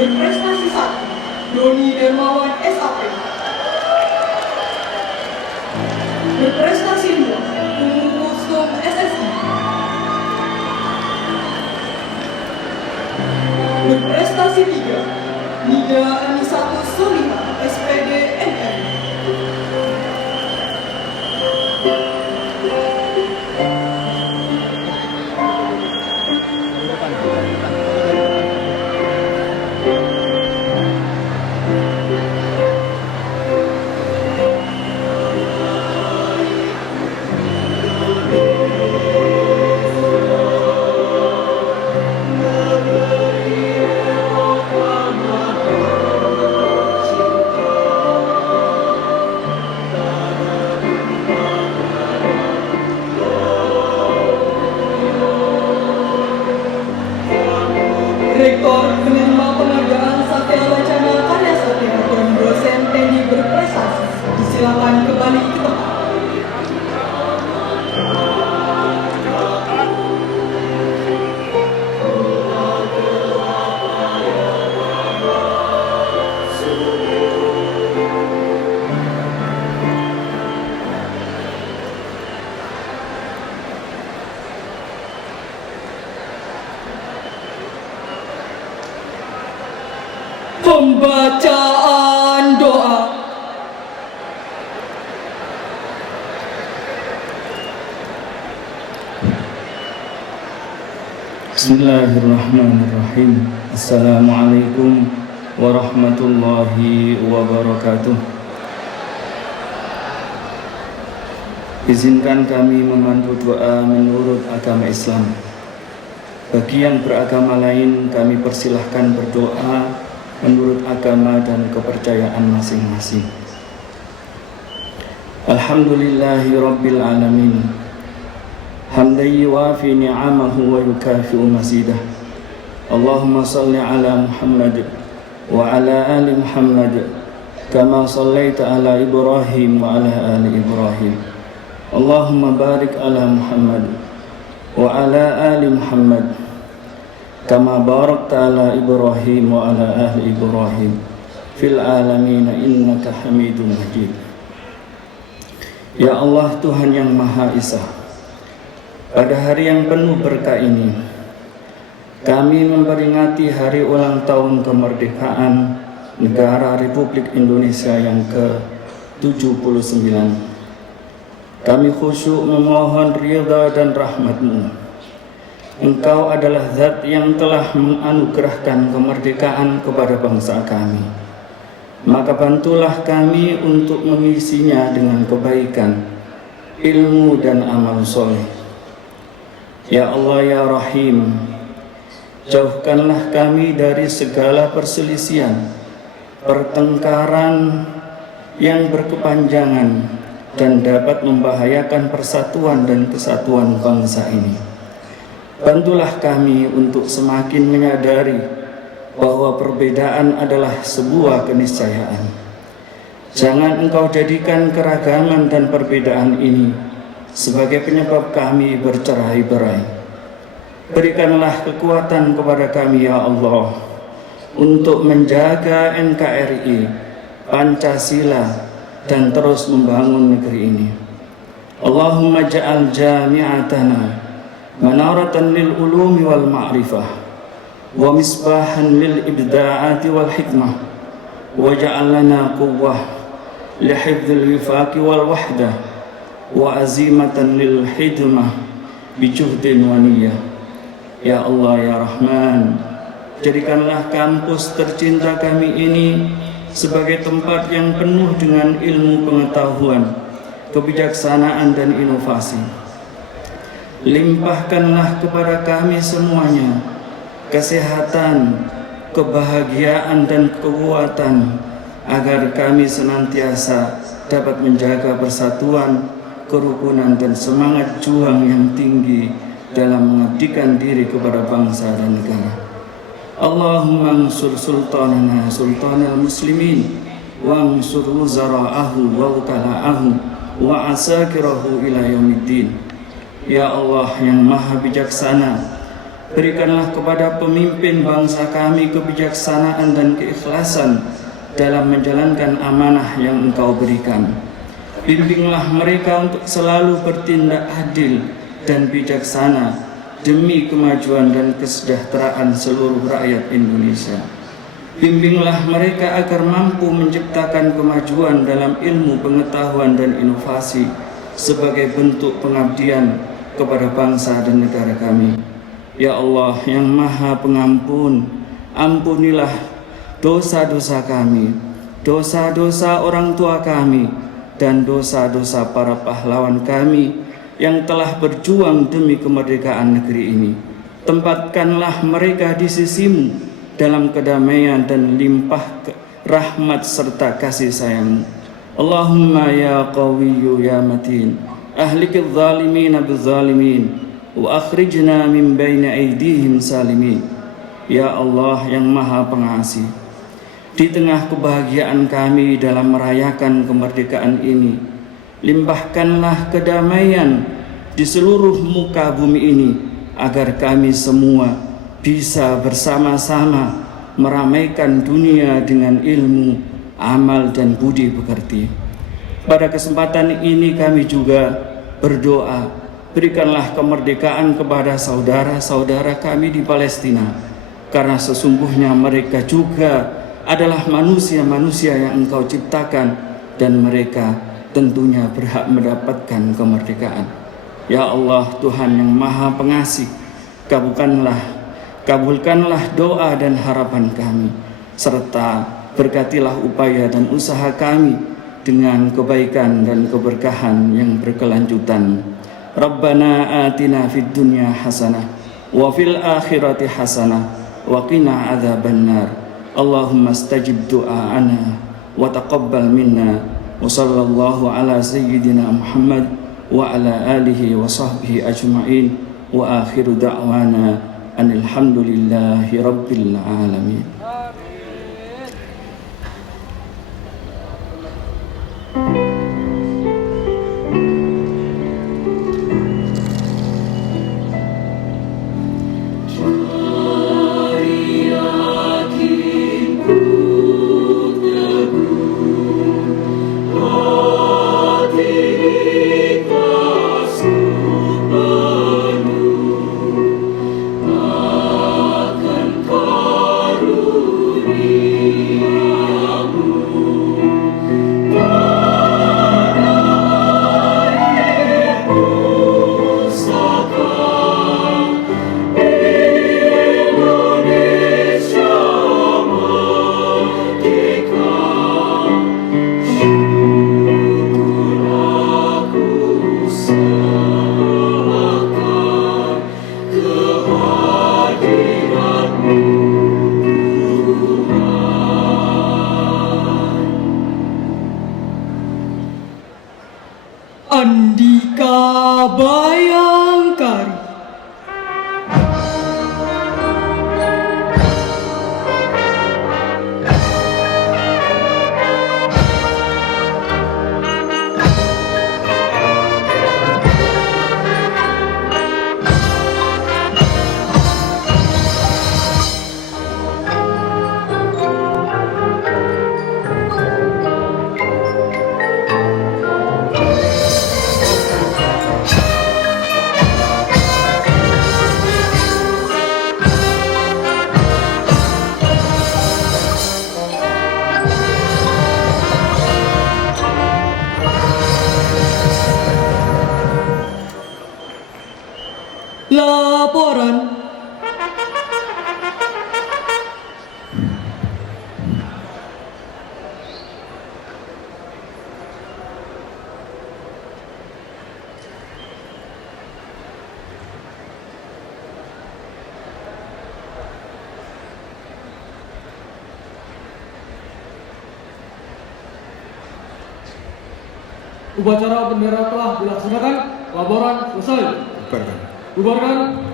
berprestasi 1, Doni Dermawan SAP. Berprestasi 2, Ungu Kustum SSI. Berprestasi 3, Nida Anisatus Soliha SPD NM. Rektor penerima penghargaan Satya Lancana Karya Satya dan dosen Tendik berprestasi disilakan kembali ke tempat. Pembacaan doa. Bismillahirrahmanirrahim. Assalamualaikum warahmatullahi wabarakatuh. Izinkan kami memandu doa menurut agama Islam. Bagi yang beragama lain, kami persilahkan berdoa menurut agama dan kepercayaan masing-masing. Alhamdulillahi Rabbil Alamin. Hamdan yuwafi ni'amahu wa yukafi'u mazidah. Allahumma salli ala Muhammad wa ala ali Muhammad kama sallaita ala Ibrahim wa ala ali Ibrahim. Allahumma barik ala Muhammad wa ala ali Muhammad kama barakta ala Ibrahim wa ala ahli Ibrahim fil alamin innaka Hamidum Majid. Ya Allah, Tuhan yang Maha Esa, pada hari yang penuh berkah ini kami memperingati hari ulang tahun kemerdekaan negara Republik Indonesia yang ke-79. Kami khusyuk memohon ridha dan rahmat-Mu. Engkau adalah zat yang telah menganugerahkan kemerdekaan kepada bangsa kami. Maka bantulah kami untuk mengisinya dengan kebaikan, ilmu dan amal soleh. Ya Allah ya Rahim, jauhkanlah kami dari segala perselisihan, pertengkaran yang berkepanjangan dan dapat membahayakan persatuan dan kesatuan bangsa ini. Bantulah kami untuk semakin menyadari bahwa perbedaan adalah sebuah keniscayaan. Jangan Engkau jadikan keragaman dan perbedaan ini sebagai penyebab kami bercerai-berai. Berikanlah kekuatan kepada kami ya Allah untuk menjaga NKRI, Pancasila, dan terus membangun negeri ini. Allahumma ja'al jami'atana manaratan lil ulumi wal ma'rifah wa misbahan lil ibda'ati wal hikmah wa ja'al lana quwwah li hifdzil wifaqi wal wahdah wa azimatan lil hidmah bi juhdin wa niyyah. Ya Allah ya Rahman, jadikanlah kampus tercinta kami ini sebagai tempat yang penuh dengan ilmu pengetahuan, kebijaksanaan dan inovasi. Limpahkanlah kepada kami semuanya kesehatan, kebahagiaan dan kekuatan agar kami senantiasa dapat menjaga persatuan, kerukunan dan semangat juang yang tinggi dalam mengabdikan diri kepada bangsa dan negara. Allahumma ansur sultanana sultanal muslimin wa ansur wuzara'ahu wa wukala'ahu wa asakirahu ila yaumiddin. Ya Allah yang maha bijaksana, berikanlah kepada pemimpin bangsa kami kebijaksanaan dan keikhlasan dalam menjalankan amanah yang Engkau berikan. Bimbinglah mereka untuk selalu bertindak adil dan bijaksana demi kemajuan dan kesejahteraan seluruh rakyat Indonesia. Bimbinglah mereka agar mampu menciptakan kemajuan dalam ilmu pengetahuan dan inovasi sebagai bentuk pengabdian kepada bangsa dan negara kami. Ya Allah yang maha pengampun, ampunilah dosa-dosa kami, dosa-dosa orang tua kami, dan dosa-dosa para pahlawan kami yang telah berjuang demi kemerdekaan negeri ini. Tempatkanlah mereka di sisi-Mu dalam kedamaian dan limpah rahmat serta kasih sayang. Allahumma ya qawiyyu ya matin, ahlikidz zalimin bizzalimin wa akhrijna min baini aydihim salimin. Ya Allah yang maha pengasih, di tengah kebahagiaan kami dalam merayakan kemerdekaan ini, limpahkanlah kedamaian di seluruh muka bumi ini agar kami semua bisa bersama-sama meramaikan dunia dengan ilmu, amal dan budi pekerti. Pada kesempatan ini kami juga berdoa, berikanlah kemerdekaan kepada saudara-saudara kami di Palestina, karena sesungguhnya mereka juga adalah manusia-manusia yang Engkau ciptakan dan mereka tentunya berhak mendapatkan kemerdekaan. Ya Allah Tuhan yang maha pengasih, kabulkanlah doa dan harapan kami, serta berkatilah upaya dan usaha kami dengan kebaikan dan keberkahan yang berkelanjutan. Rabbana atina fid dunya hasanah wa fil akhirati hasanah wa qina adzabannar. Allahumma stajib du'aana wa taqabbal minna wa sallallahu ala sayyidina Muhammad wa ala alihi wa sahbihi ajma'in wa akhiru da'wana anil hamdulillahi rabbil alamin. Akan karunia Bayangkari. Laporan. Upacara bendera telah dilaksanakan. Laporan selesai. Bubarkan.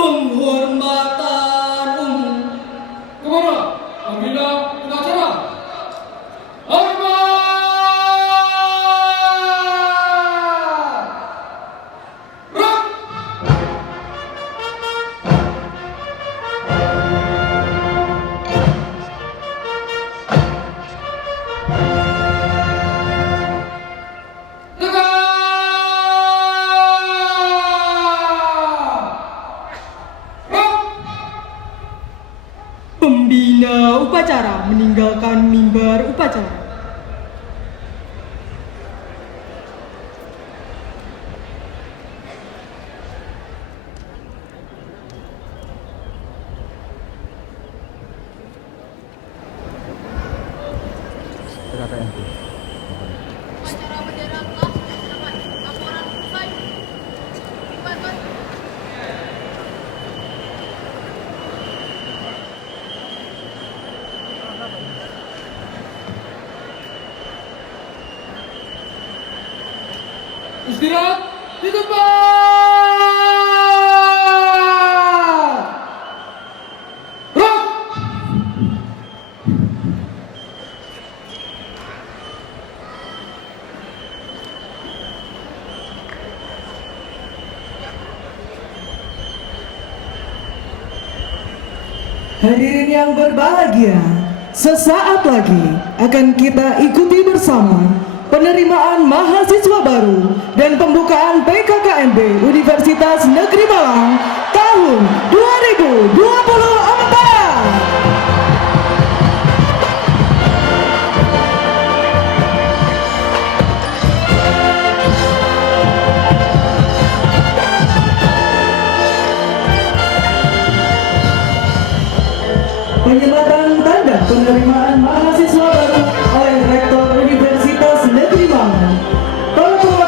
Penghormatan umum. Kepada pembina pengacara. Hormat. Rak. Pembina upacara meninggalkan mimbar upacara. Istirahat di tempat. Rak. Hadirin yang berbahagia, sesaat lagi akan kita ikuti bersama penerimaan mahasiswa baru dan pembukaan PKKMB Universitas Negeri Malang tahun 2024. Penyematan tanda penerimaan mahasiswa baru oleh Rektor Universitas Negeri Malang. Para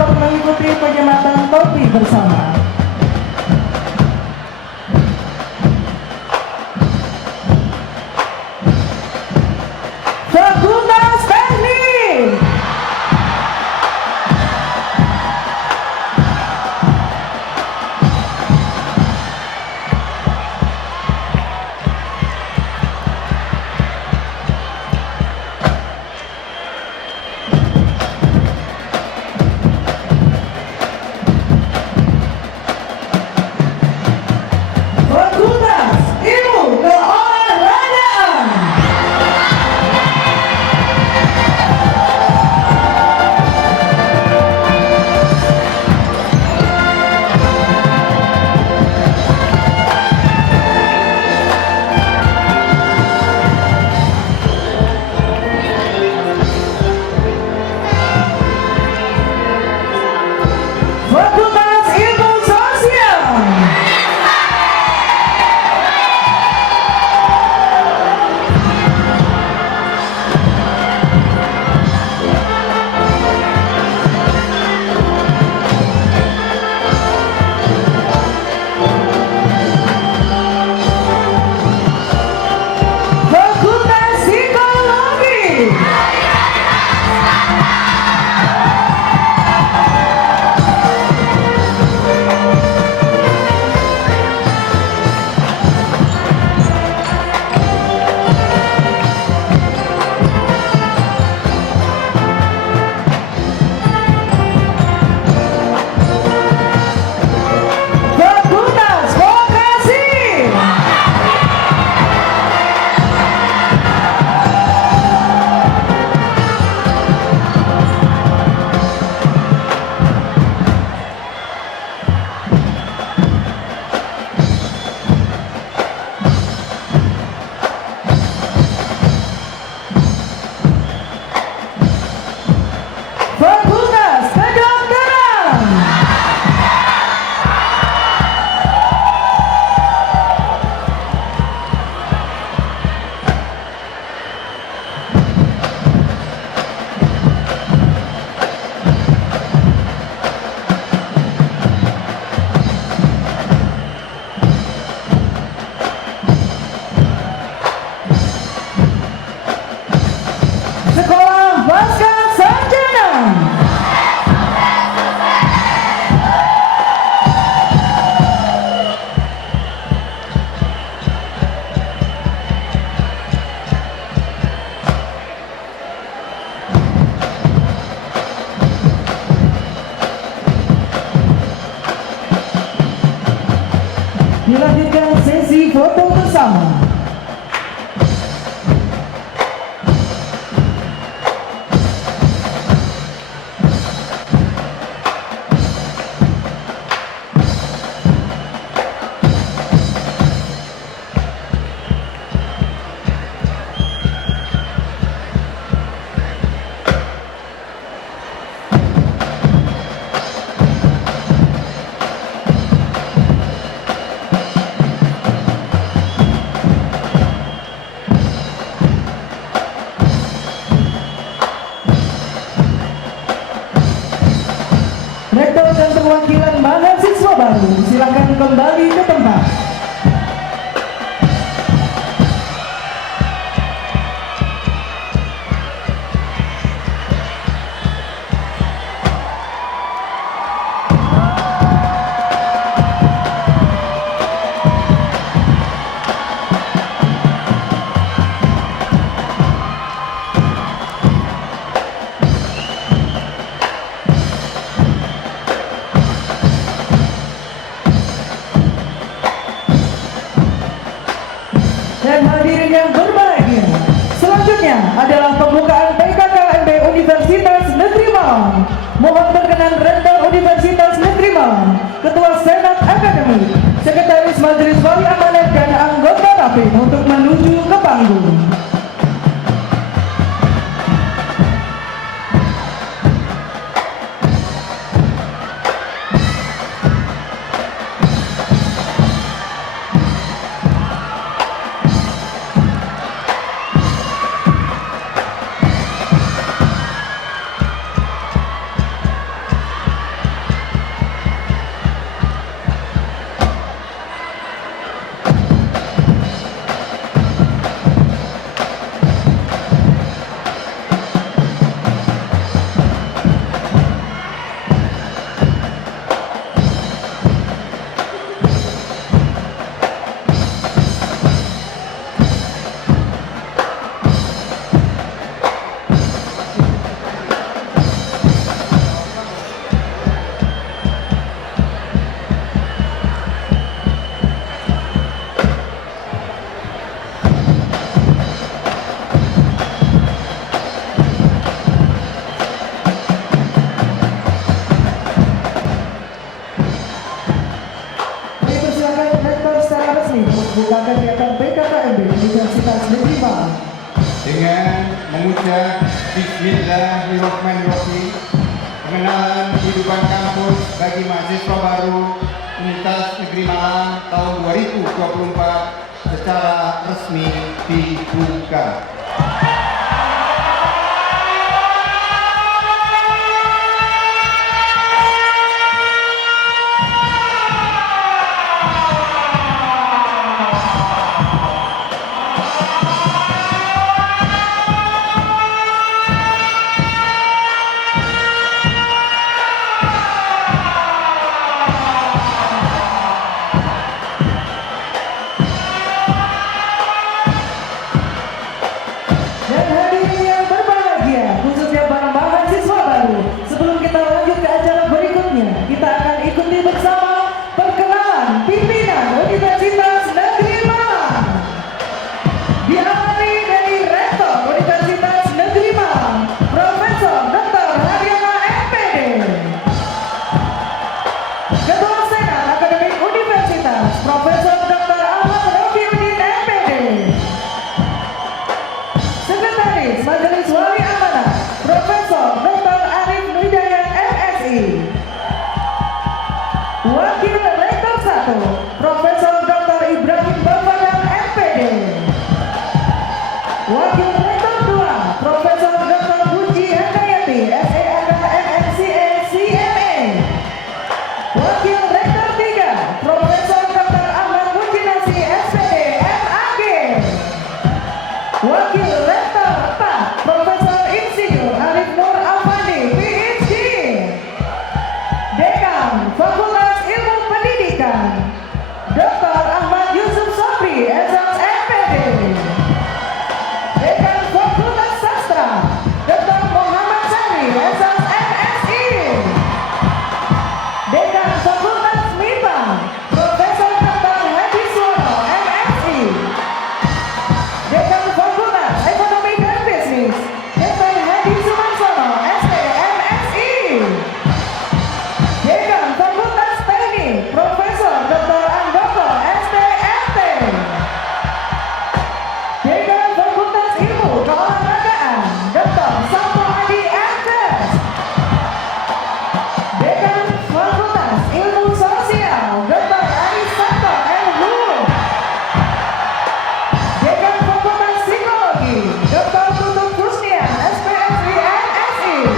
untuk mengikuti penyematan topi bersama. Fakultas Teknik. Fakultas Ilmu Keolahragaan. Fakultas Ilmu Sosial. Fakultas Psikologi. Fakultas Vokasi. Fakultas Kedokteran. Sekolah Pasca Sarjana. Dilanjutkan sesi foto bersama. Rektor dan perwakilan mahasiswa baru silakan kembali ke tempat. Dan hadirin yang berbahagia, selanjutnya adalah pembukaan PKKMB Universitas Negeri Malang. Mohon berkenan Rektor Universitas Negeri Malang, Ketua Senat Akademik, Sekretaris Majelis Wali Amanat dan anggota Rapim untuk menuju ke panggung. dengan mengucap Bismillahirrahmanirrahim, pengenalan kehidupan kampus bagi mahasiswa baru Universitas Negeri Malang tahun 2024 secara resmi dibuka. Dan hadirin yang berbahagia, khususnya para mahasiswa baru, sebelum kita lanjut ke acara berikutnya, kita akan ikuti bersama perkenalan pimpinan Universitas Negeri Malang. Diawali dari Rektor Universitas Negeri Malang, Profesor Dr. Haryana MPD. Ketua Senat Akademik Universitas, Profesor Dr. Ahmad Rofiuddin MPD. Sekretaris Majelis Wali Amanah, Profesor Dr. Arif Nurhidayat MSI. Wakil Rektor 1, Profesor Dr. Ibrahim Bafadal MPD. Wakil Rektor 2, Profesor Dr. Puji Handayati SEAK MNCA CMA. Wakil Rektor 3, Profesor Dr. Ahmad Mujinasi SPD MAG. Wakil Rektor 4, Profesor Insinyur Arif Nur Afandi PhD. Dekan Fakultas Ilmu Pendidikan, Dr. Ahmad Yusuf Sobri SMS MPD. Dekan Fakultas Sastra, Dr. Muhammad Sari SMS MSI. Dekan Fakultas MIPA, Profesor Dr. Hadi Suwono MSI. Dekan Fakultas Ekonomi dan Bisnis, Dr. Hadi Sumarsono STMSI. Dekan Fakultas Teknik, Profesor Dr. Andoko STMT. Dekan Fakultas Ilmu Keolahragaan, Dr. Sampo Adi MTes. Dekan Fakultas Ilmu Sosial, Dr. Arisanto MHU. Dekan Fakultas Psikologi, Dr. Tutut Kusnian SPSI MSI.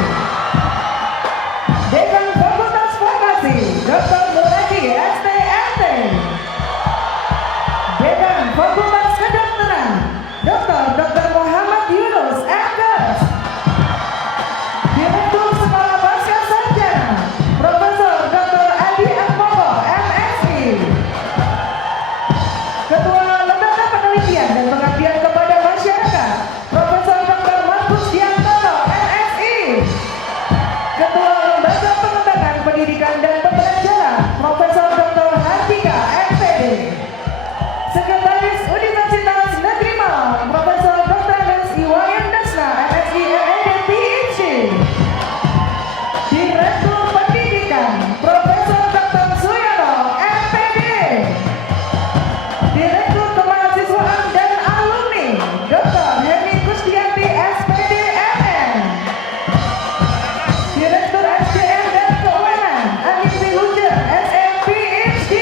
Dekan Fakultas Farmasi, Dr. Muradi STMT. Dekan Fakultas Kedokteran, Dr. Muhammad Yunus MKes. Direktur Sekolah Pasca Sarjana, Profesor Dr. Adi Atmoko MSI. Ketua Lembaga Penelitian dan Pengabdian kepada Masyarakat, Profesor Dr. Markus Diantono MSI. Ketua Lembaga Pengembangan Pendidikan dan Pembelajaran, Profesor Dr. Hartika MPD. Sekretaris Universitas Negeri Malang, Profesor Dr. Andes Iwayan Dasna MSI MED PhD. Direktur Pendidikan, Profesor Dr. Suyono MPD. Direktur Kemahasiswaan dan Alumni, Dr. Heni Kusdianti SPD MN. Direktur SDM dan Keuangan, Anindri Hujan SM PhD.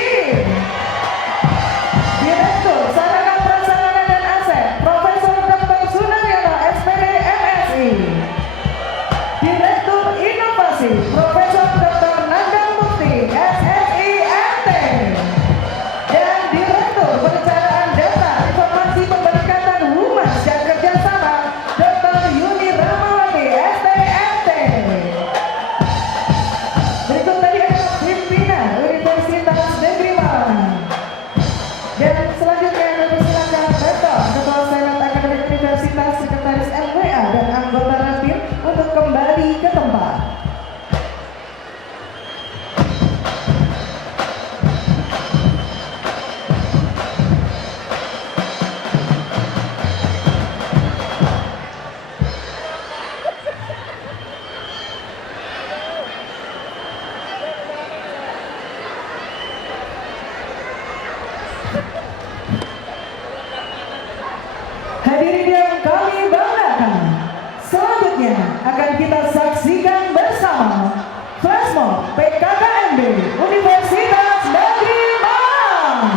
Direktur Sarana Prasarana dan Aset, Profesor Dr. Sunaryono SPD MSI. Direktur Inovasi, Profesor Dr. Nandang Mukti SSI MT. Dan Direktur Perencanaan Data Informasi Pemberkatan Humas dan Kerjasama, Dr. Yuni Ramawati STMT. Berikut tadi adalah pimpinan Universitas Negeri Malang. Dan selanjutnya kami silakan Rektor, Ketua Senat Akademik Universitas, Sekretaris MWA dan anggota Rapim untuk kembali ke tempat. PKKMB Universitas Negeri Malang.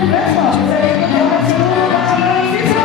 Respon bisa diikuti oleh seluruh mahasiswa baru.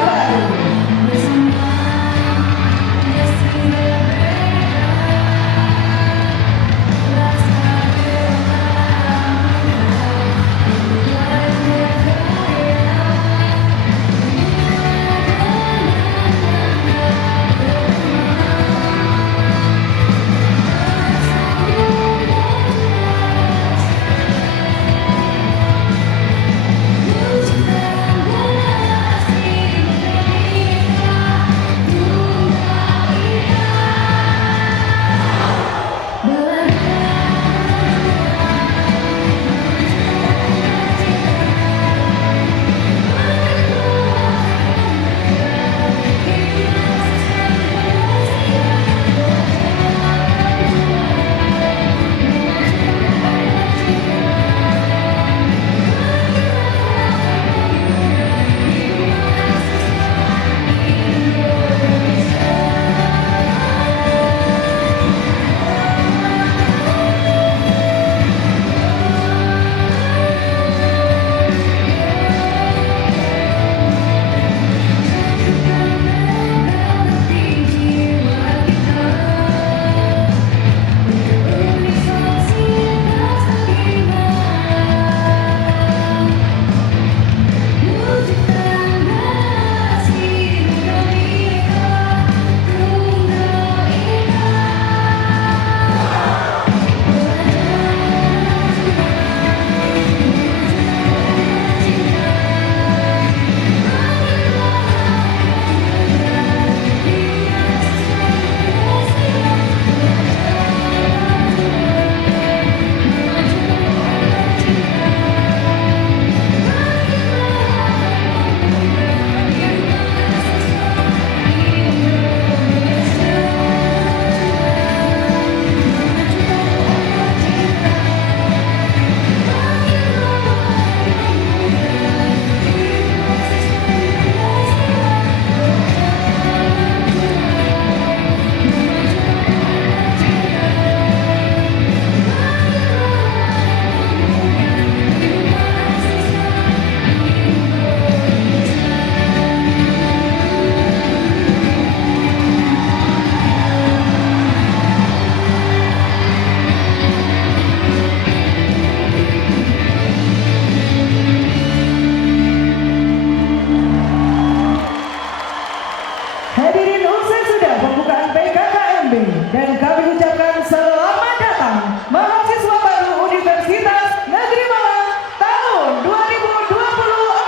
Hadirin, usai sudah pembukaan PKKMB dan kami ucapkan selamat datang mahasiswa baru Universitas Negeri Malang tahun 2024.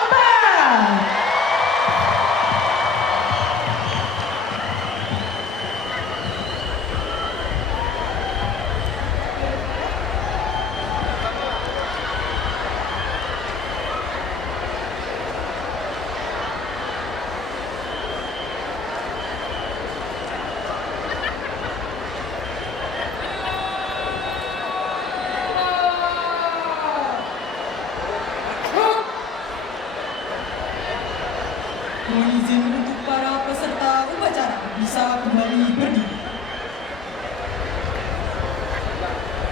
Mohon izin untuk para peserta upacara bisa kembali berdiri.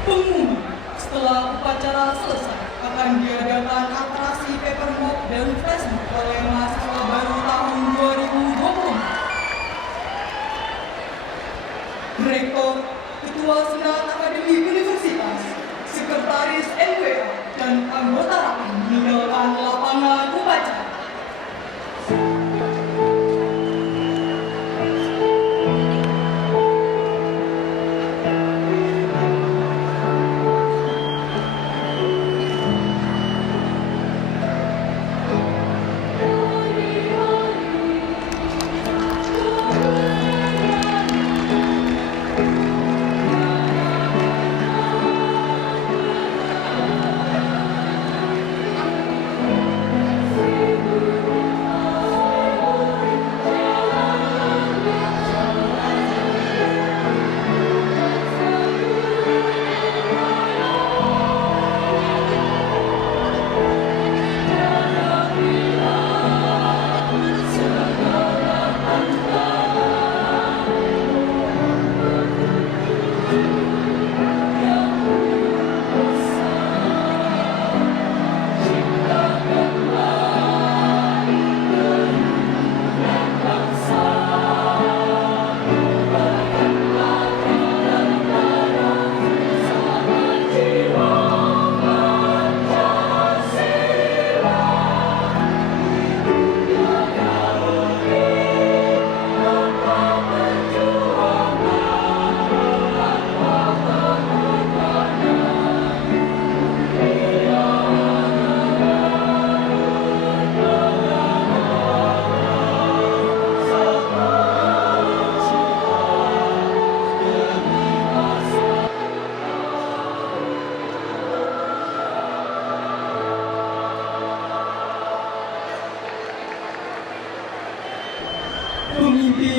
Pengumuman, setelah upacara selesai akan diadakan atraksi paperbook dan flashbook oleh mahasiswa baru tahun 2024. Rektor, Ketua Senat Akademi Universitas, Sekretaris NWA, dan anggota rakyat meninggalkan lapangan upacara.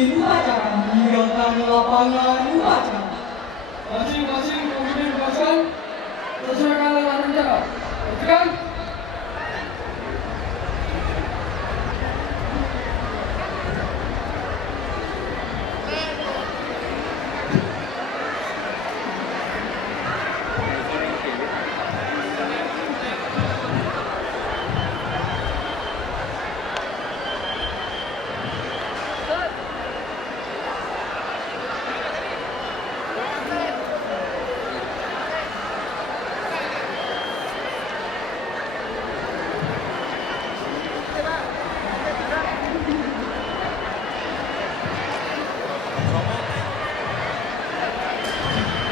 pemimpin upacara meninggalkan lapangan upacara. Masing-masing pemimpin pasukan sesuaikan dengan rencana. Perhatikan.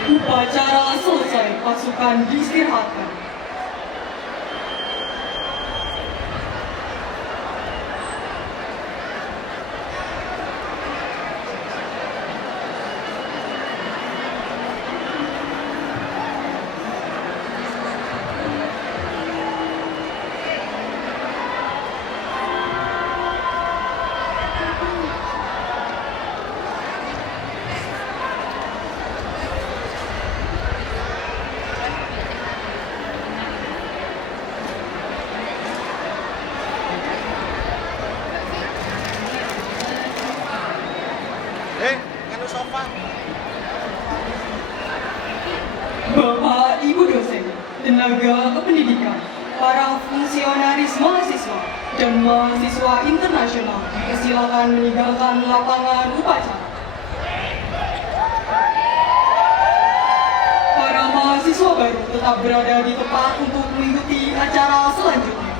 Upacara selesai, pasukan diistirahatkan. Bapak, Ibu dosen, tenaga kependidikan, para fungsionaris mahasiswa, dan mahasiswa internasional, silakan meninggalkan lapangan upacara. Para mahasiswa baru tetap berada di tempat untuk mengikuti acara selanjutnya.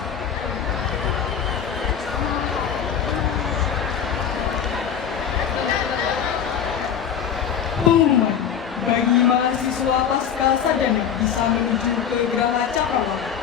Pengumuman bagi mahasiswa pasca sarjana bisa menuju ke Geraha Cakrawala.